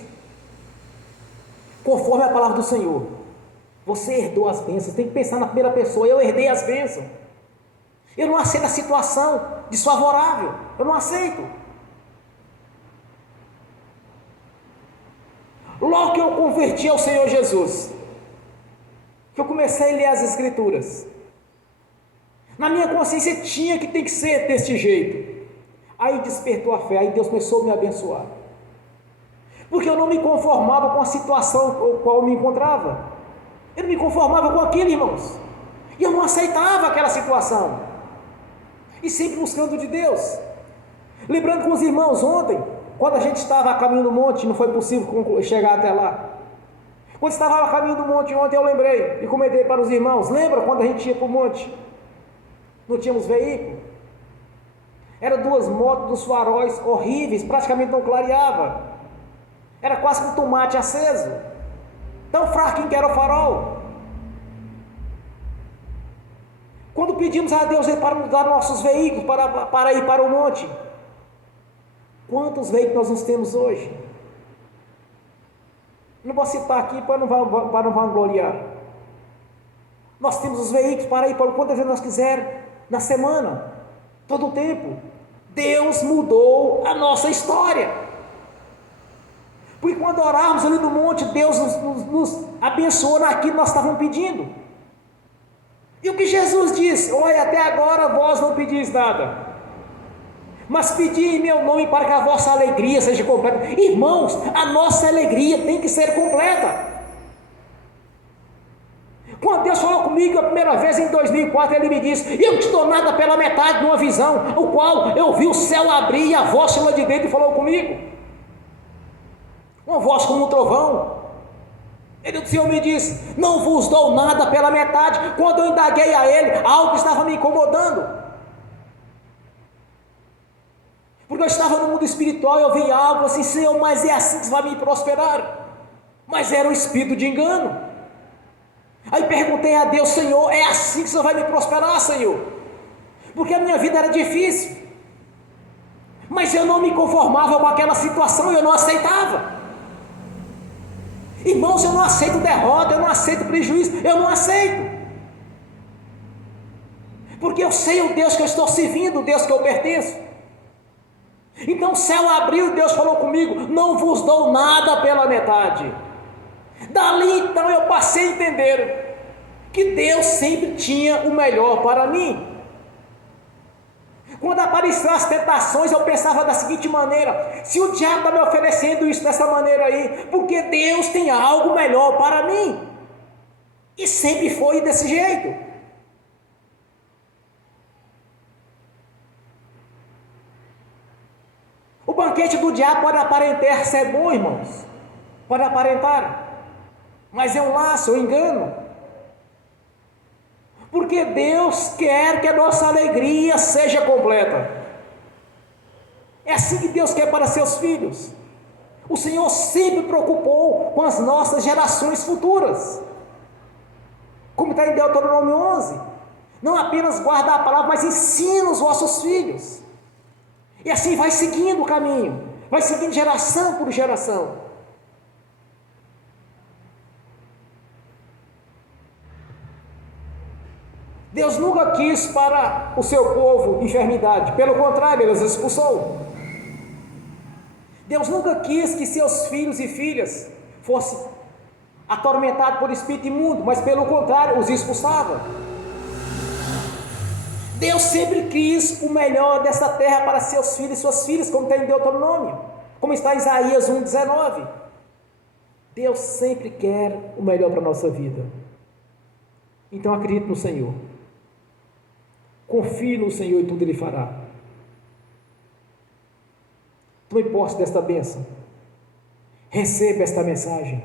Conforme a palavra do Senhor, você herdou as bênçãos, tem que pensar na primeira pessoa, eu herdei as bênçãos. Eu não aceito a situação desfavorável, eu não aceito. Logo que eu converti ao Senhor Jesus, que eu comecei a ler as Escrituras, na minha consciência tem que ser desse jeito. Aí despertou a fé, aí Deus começou a me abençoar, porque eu não me conformava com a situação com a qual eu me encontrava. Eu não me conformava com aquilo, irmãos, e eu não aceitava aquela situação, e sempre buscando de Deus. Lembrando com os irmãos ontem, quando a gente estava a caminho do monte, não foi possível chegar até lá. Quando estava a caminho do monte ontem, eu lembrei e comentei para os irmãos. Lembra quando a gente ia para o monte? Não tínhamos veículo, eram 2 motos dos faróis horríveis, praticamente não clareava, era quase com tomate aceso, tão fraquinho que era o farol. Quando pedimos a Deus para nos dar nossos veículos para ir para o monte, quantos veículos nós temos hoje? Não vou citar aqui para não vangloriar. Nós temos os veículos para ir para quantas vezes nós quisermos na semana, todo o tempo. Deus mudou a nossa história, porque quando orarmos ali no monte, Deus nos abençoou naquilo que nós estávamos pedindo. E o que Jesus disse? Olha, até agora vós não pedis nada, mas pedi em meu nome para que a vossa alegria seja completa. Irmãos, a nossa alegria tem que ser completa. Quando Deus falou comigo a primeira vez em 2004, Ele me disse: eu não te dou nada pela metade de uma visão, o qual eu vi o céu abrir e a voz chegou de dentro e falou comigo, uma voz como um trovão. O Senhor me disse: não vos dou nada pela metade. Quando eu indaguei a Ele, algo estava me incomodando, porque eu estava no mundo espiritual e eu vi algo assim: Senhor, mas é assim que você vai me prosperar? Mas era um espírito de engano. Aí perguntei a Deus: Senhor, é assim que você vai me prosperar, Senhor? Porque a minha vida era difícil, mas eu não me conformava com aquela situação, eu não aceitava. Irmãos, eu não aceito derrota, eu não aceito prejuízo, eu não aceito. Porque eu sei o Deus que eu estou servindo, o Deus que eu pertenço. Então o céu abriu e Deus falou comigo: não vos dou nada pela metade. Dali então eu passei a entender que Deus sempre tinha o melhor para mim. Quando apareceram as tentações, eu pensava da seguinte maneira: se o diabo está me oferecendo isso dessa maneira aí, porque Deus tem algo melhor para mim. E sempre foi desse jeito. O banquete do diabo pode aparentar ser bom, irmãos. Pode aparentar. Mas é um laço, é um engano. Porque Deus quer que a nossa alegria seja completa. É assim que Deus quer para seus filhos. O Senhor sempre preocupou com as nossas gerações futuras. Como está em Deuteronômio 11. Não apenas guarda a palavra, mas ensina os vossos filhos. E assim vai seguindo o caminho. Vai seguindo geração por geração. Deus nunca quis para o seu povo enfermidade. Pelo contrário, Ele os expulsou. Deus nunca quis que seus filhos e filhas fossem atormentados por espírito imundo, mas pelo contrário, os expulsava. Deus sempre quis o melhor dessa terra para seus filhos e suas filhas, como está em Deuteronômio, como está em Isaías 1,19. Deus sempre quer o melhor para a nossa vida. Então acredite no Senhor. Confie no Senhor e tudo Ele fará. Tome posse desta bênção. Receba esta mensagem.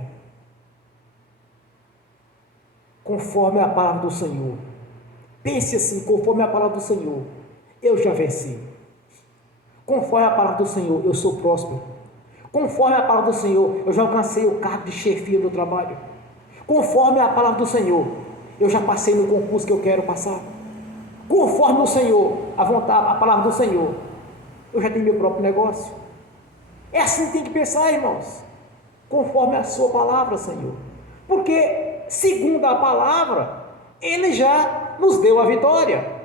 Conforme a palavra do Senhor. Pense assim, conforme a palavra do Senhor, eu já venci. Conforme a palavra do Senhor, eu sou próspero. Conforme a palavra do Senhor, eu já alcancei o cargo de chefia do trabalho. Conforme a palavra do Senhor, eu já passei no concurso que eu quero passar. Conforme o Senhor, a vontade, a palavra do Senhor, eu já tenho meu próprio negócio. É assim que tem que pensar, irmãos. Conforme a sua palavra, Senhor. Porque, segundo a palavra, Ele já nos deu a vitória.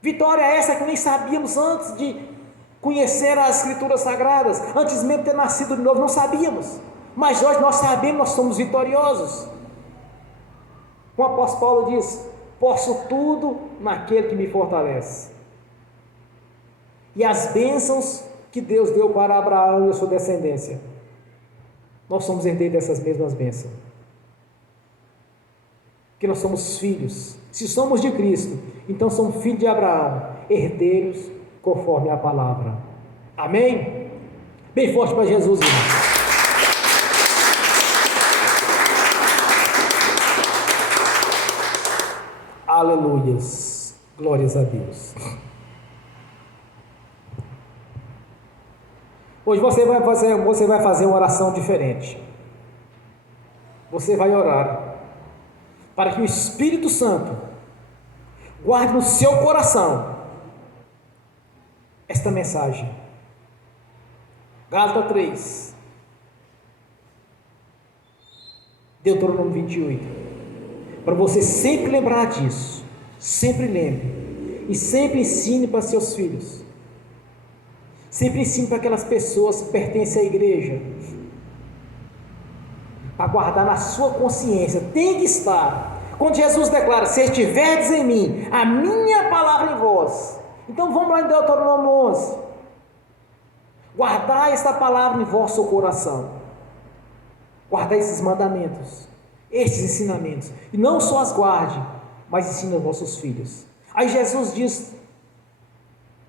Vitória essa que nem sabíamos antes de conhecer as Escrituras Sagradas. Antes mesmo de ter nascido de novo, não sabíamos. Mas hoje nós sabemos, nós somos vitoriosos. O apóstolo Paulo diz: posso tudo naquele que me fortalece. E as bênçãos que Deus deu para Abraão e a sua descendência, nós somos herdeiros dessas mesmas bênçãos. Que nós somos filhos. Se somos de Cristo, então somos filhos de Abraão, herdeiros conforme a palavra. Amém? Bem forte para Jesus, irmão. Aleluias. Glórias a Deus. Hoje você vai fazer uma oração diferente. Você vai orar para que o Espírito Santo guarde no seu coração esta mensagem. Gálatas 3, Deuteronômio 28. Para você sempre lembrar disso. Sempre lembre. E sempre ensine para seus filhos. Sempre ensine para aquelas pessoas que pertencem à igreja. Para guardar na sua consciência. Tem que estar. Quando Jesus declara: se estiverdes em mim, a minha palavra em vós. Então vamos lá em Deuteronômio 11. Guardai esta palavra em vosso coração. Guardai esses mandamentos, estes ensinamentos. E não só as guarde, mas ensine aos vossos filhos. Aí Jesus diz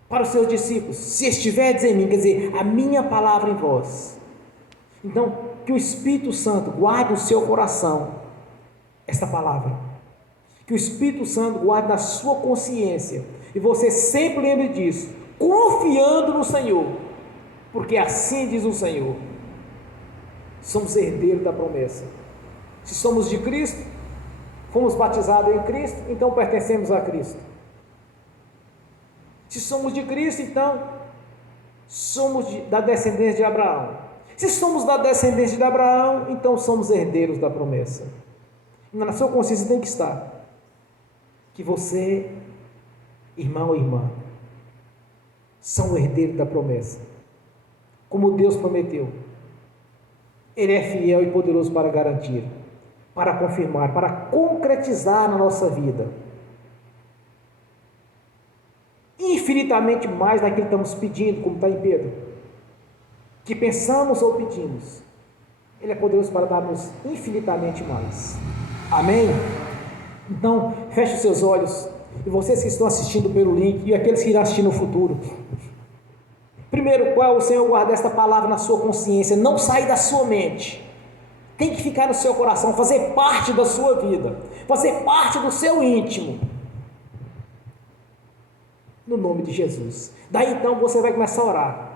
para os seus discípulos: se estiverdes em mim, quer dizer, a minha palavra em vós. Então, que o Espírito Santo guarde no seu coração esta palavra. Que o Espírito Santo guarde na sua consciência. E você sempre lembre disso, confiando no Senhor. Porque assim diz o Senhor: somos herdeiros da promessa. Se somos de Cristo, fomos batizados em Cristo, então pertencemos a Cristo. Se somos de Cristo, então somos da descendência de Abraão. Se somos da descendência de Abraão, então somos herdeiros da promessa. Na sua consciência tem que estar que você, irmão ou irmã, são herdeiros da promessa. Como Deus prometeu, Ele é fiel e poderoso para garantir, para confirmar, para concretizar na nossa vida infinitamente mais daquilo que estamos pedindo, como está em Pedro, que pensamos ou pedimos. Ele é poderoso para dar-nos infinitamente mais. Amém? Então, feche os seus olhos, e vocês que estão assistindo pelo link, e aqueles que irão assistir no futuro. Primeiro, qual é o Senhor guardar esta palavra na sua consciência, não sair da sua mente, tem que ficar no seu coração, fazer parte da sua vida, fazer parte do seu íntimo, no nome de Jesus. Daí então você vai começar a orar,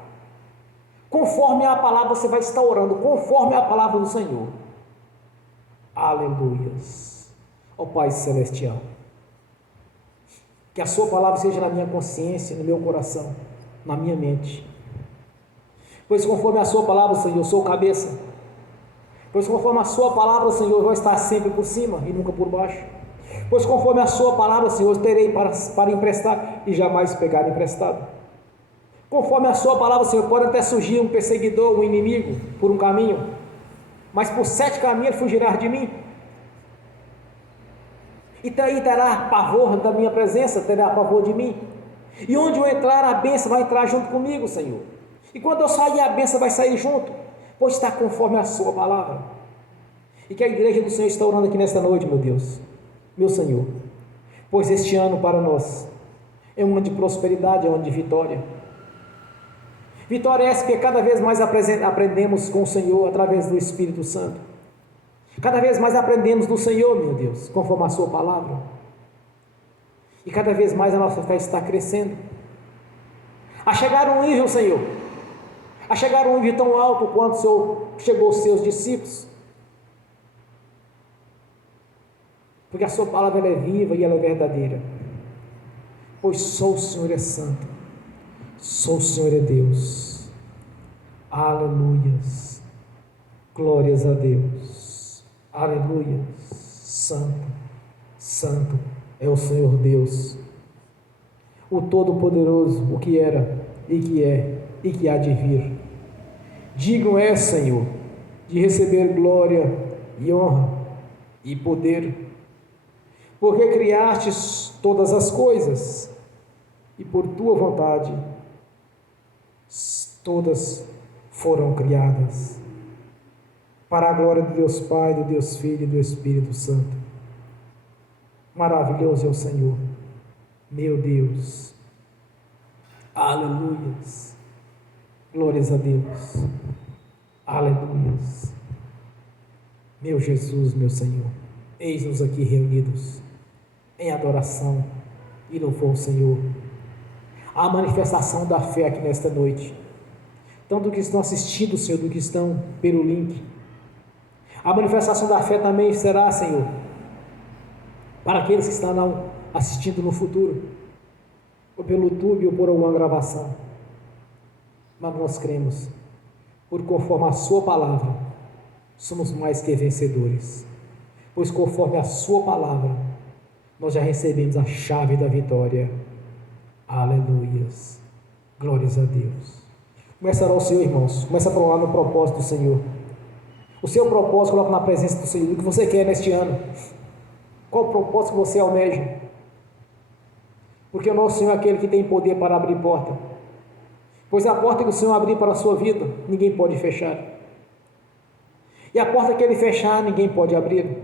conforme a palavra você vai estar orando, conforme a palavra do Senhor. Aleluias. Ó Pai Celestial, que a sua palavra seja na minha consciência, no meu coração, na minha mente, pois conforme a sua palavra, Senhor, eu sou cabeça, pois conforme a sua palavra, Senhor, eu vou estar sempre por cima e nunca por baixo, pois conforme a sua palavra, Senhor, eu terei para emprestar e jamais pegar emprestado, conforme a sua palavra, Senhor, pode até surgir um perseguidor, um inimigo, por um caminho, mas por 7 caminhos ele fugirá de mim, e daí terá pavor da minha presença, terá pavor de mim, e onde eu entrar, a bênção vai entrar junto comigo, Senhor, e quando eu sair, a bênção vai sair junto, pois está conforme a sua palavra. E que a igreja do Senhor está orando aqui nesta noite, meu Deus, meu Senhor, pois este ano para nós é um ano de prosperidade, é um ano de vitória. Vitória é essa que cada vez mais aprendemos com o Senhor através do Espírito Santo, cada vez mais aprendemos do Senhor, meu Deus, conforme a sua palavra, e cada vez mais a nossa fé está crescendo, a chegar a um nível, Senhor, a chegar a um nível tão alto quanto o Senhor chegou aos seus discípulos, porque a sua palavra ela é viva e ela é verdadeira, pois só o Senhor é santo, só o Senhor é Deus. Aleluias, glórias a Deus, aleluia. Santo, santo é o Senhor Deus, o Todo-Poderoso, o que era e que é e que há de vir. Digno é, Senhor, de receber glória e honra e poder, porque criastes todas as coisas, e por tua vontade todas foram criadas, para a glória de Deus Pai, do Deus Filho e do Espírito Santo. Maravilhoso é o Senhor, meu Deus. Aleluias, glórias a Deus, aleluias. Meu Jesus, meu Senhor, eis-nos aqui reunidos em adoração e louvor ao Senhor. A manifestação da fé aqui nesta noite, tanto do que estão assistindo, Senhor, do que estão pelo link. A manifestação da fé também será, Senhor, para aqueles que estão assistindo no futuro, ou pelo YouTube, ou por alguma gravação. Mas nós cremos, por conforme a sua palavra, somos mais que vencedores, pois conforme a sua palavra, nós já recebemos a chave da vitória. Aleluias, glórias a Deus. Começa a orar ao Senhor, irmãos, começa a falar no propósito do Senhor, o seu propósito, coloca na presença do Senhor, o que você quer neste ano, qual o propósito que você almeja, porque o nosso Senhor é aquele que tem poder para abrir porta, pois a porta que o Senhor abrir para a sua vida, ninguém pode fechar, e a porta que Ele fechar, ninguém pode abrir,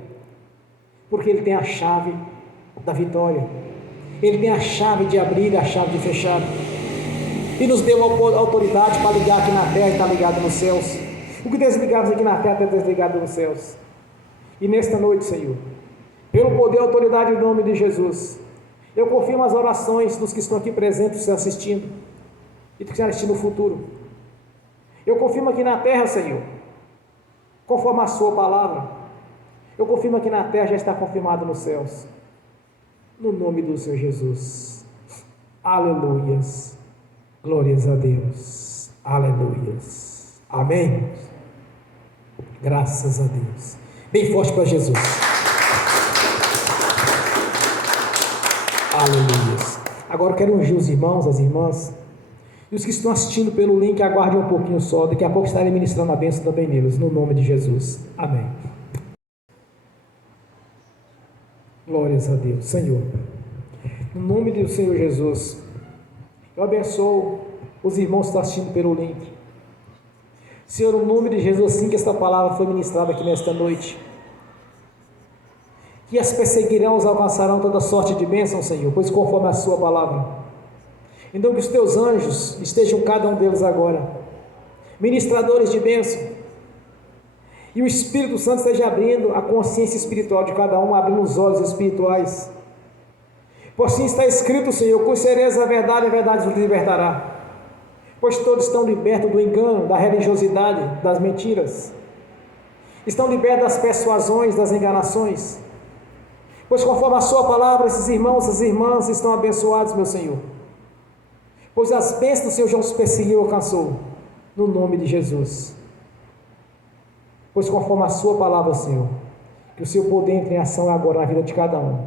porque Ele tem a chave da vitória, Ele tem a chave de abrir e a chave de fechar, e nos deu a autoridade para ligar aqui na terra e está ligado nos céus, o que desligamos aqui na terra está desligado nos céus. E nesta noite, Senhor, pelo poder e autoridade em nome de Jesus, eu confirmo as orações dos que estão aqui presentes, assistindo, e dos que estão assistindo no futuro. Eu confirmo aqui na terra, Senhor, conforme a sua palavra. Eu confirmo aqui na terra, já está confirmado nos céus, no nome do Senhor Jesus. Aleluias, glórias a Deus, aleluias, amém. Graças a Deus. Bem forte para Jesus. Aleluia. Agora eu quero ungir os irmãos, as irmãs. E os que estão assistindo pelo link, aguardem um pouquinho só. Daqui a pouco estarei ministrando a bênção também neles. No nome de Jesus. Amém. Glórias a Deus. Senhor, no nome do Senhor Jesus, eu abençoo os irmãos que estão assistindo pelo link. Senhor, no nome de Jesus, assim que esta palavra foi ministrada aqui nesta noite, que as perseguirão, os alcançarão toda sorte de bênção, Senhor, pois conforme a sua palavra. Então que os teus anjos estejam cada um deles agora, ministradores de bênção, e o Espírito Santo esteja abrindo a consciência espiritual de cada um, abrindo os olhos espirituais. Por assim está escrito, Senhor: conhecereis a verdade vos libertará. Pois todos estão libertos do engano, da religiosidade, das mentiras. Estão libertos das persuasões, das enganações. Pois conforme a sua palavra, esses irmãos, essas irmãs estão abençoados, meu Senhor. Pois as bênçãos do Senhor já os perseguiu e alcançou, no nome de Jesus. Pois conforme a sua palavra, Senhor, que o seu poder entre em ação agora na vida de cada um,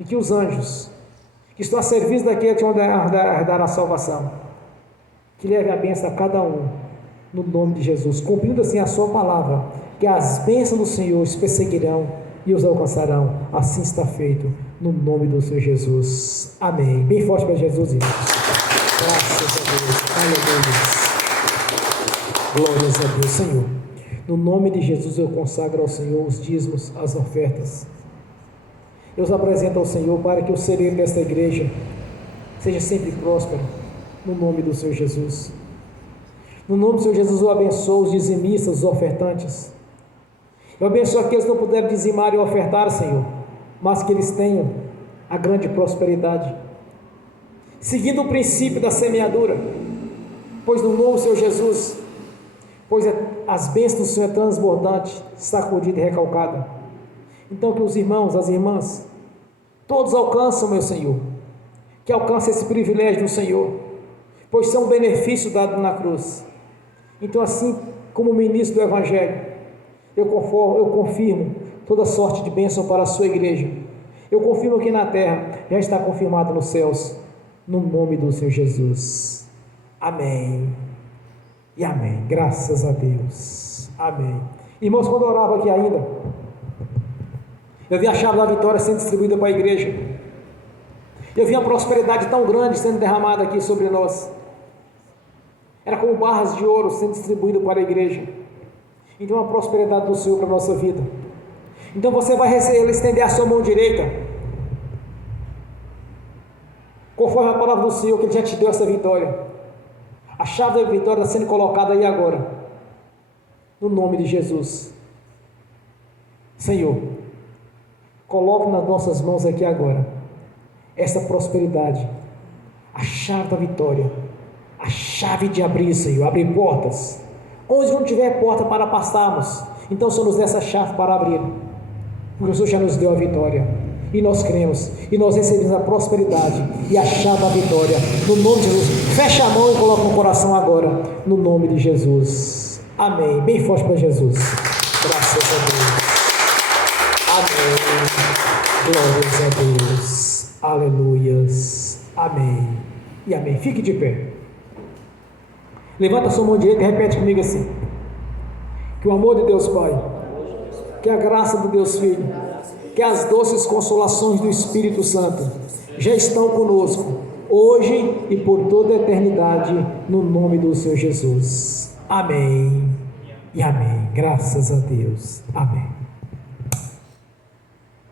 e que os anjos, que estão a serviço daquele que vão dar a salvação, que leve a bênção a cada um, no nome de Jesus, cumprindo assim a sua palavra, que as bênçãos do Senhor os perseguirão e os alcançarão. Assim está feito, no nome do Senhor Jesus. Amém. Bem forte para Jesus, irmãos. Graças a Deus. Aleluia. Glórias a Deus. Senhor, no nome de Jesus eu consagro ao Senhor os dízimos, as ofertas. Eu os apresento ao Senhor para que o celeiro desta igreja seja sempre próspero, no nome do Senhor Jesus. No nome do Senhor Jesus eu abençoo os dizimistas, os ofertantes. Eu abençoo aqueles que não puderam dizimar e ofertar, Senhor, mas que eles tenham a grande prosperidade, seguindo o princípio da semeadura, pois no nome do Senhor Jesus, pois as bênçãos do Senhor é transbordante, sacudida e recalcada. Então que os irmãos, as irmãs, todos alcançam, meu Senhor, que alcancem esse privilégio do Senhor, pois são um benefício dado na cruz. Então, assim como ministro do Evangelho, eu confirmo toda sorte de bênção para a sua igreja. Eu confirmo aqui na terra, já está confirmado nos céus, no nome do Senhor Jesus. Amém e amém. Graças a Deus. Amém. Irmãos, quando eu orava aqui ainda, eu vi a chave da vitória sendo distribuída para a igreja. Eu vi a prosperidade tão grande sendo derramada aqui sobre nós. Era como barras de ouro sendo distribuídas para a igreja. Então a prosperidade do Senhor para a nossa vida. Então você vai estender a sua mão direita, conforme a palavra do Senhor, que Ele já te deu essa vitória. A chave da vitória está sendo colocada aí agora, no nome de Jesus. Senhor, coloque nas nossas mãos aqui agora essa prosperidade, a chave da vitória, a chave de abrir, Senhor, abrir portas, onde não tiver porta para passarmos, então o Senhor nos dê essa chave para abrir, porque o Senhor já nos deu a vitória, e nós cremos, e nós recebemos a prosperidade, e a chave da vitória, no nome de Jesus. Fecha a mão e coloca no coração agora, no nome de Jesus. Amém. Bem forte para Jesus. Graças a Deus. Amém. Glórias a Deus. Aleluias. Amém. E amém. Fique de pé. Levanta a sua mão direita e repete comigo assim: que o amor de Deus Pai, que a graça de Deus Filho, que as doces consolações do Espírito Santo já estão conosco, hoje e por toda a eternidade, no nome do Senhor Jesus. Amém e amém. Graças a Deus. Amém.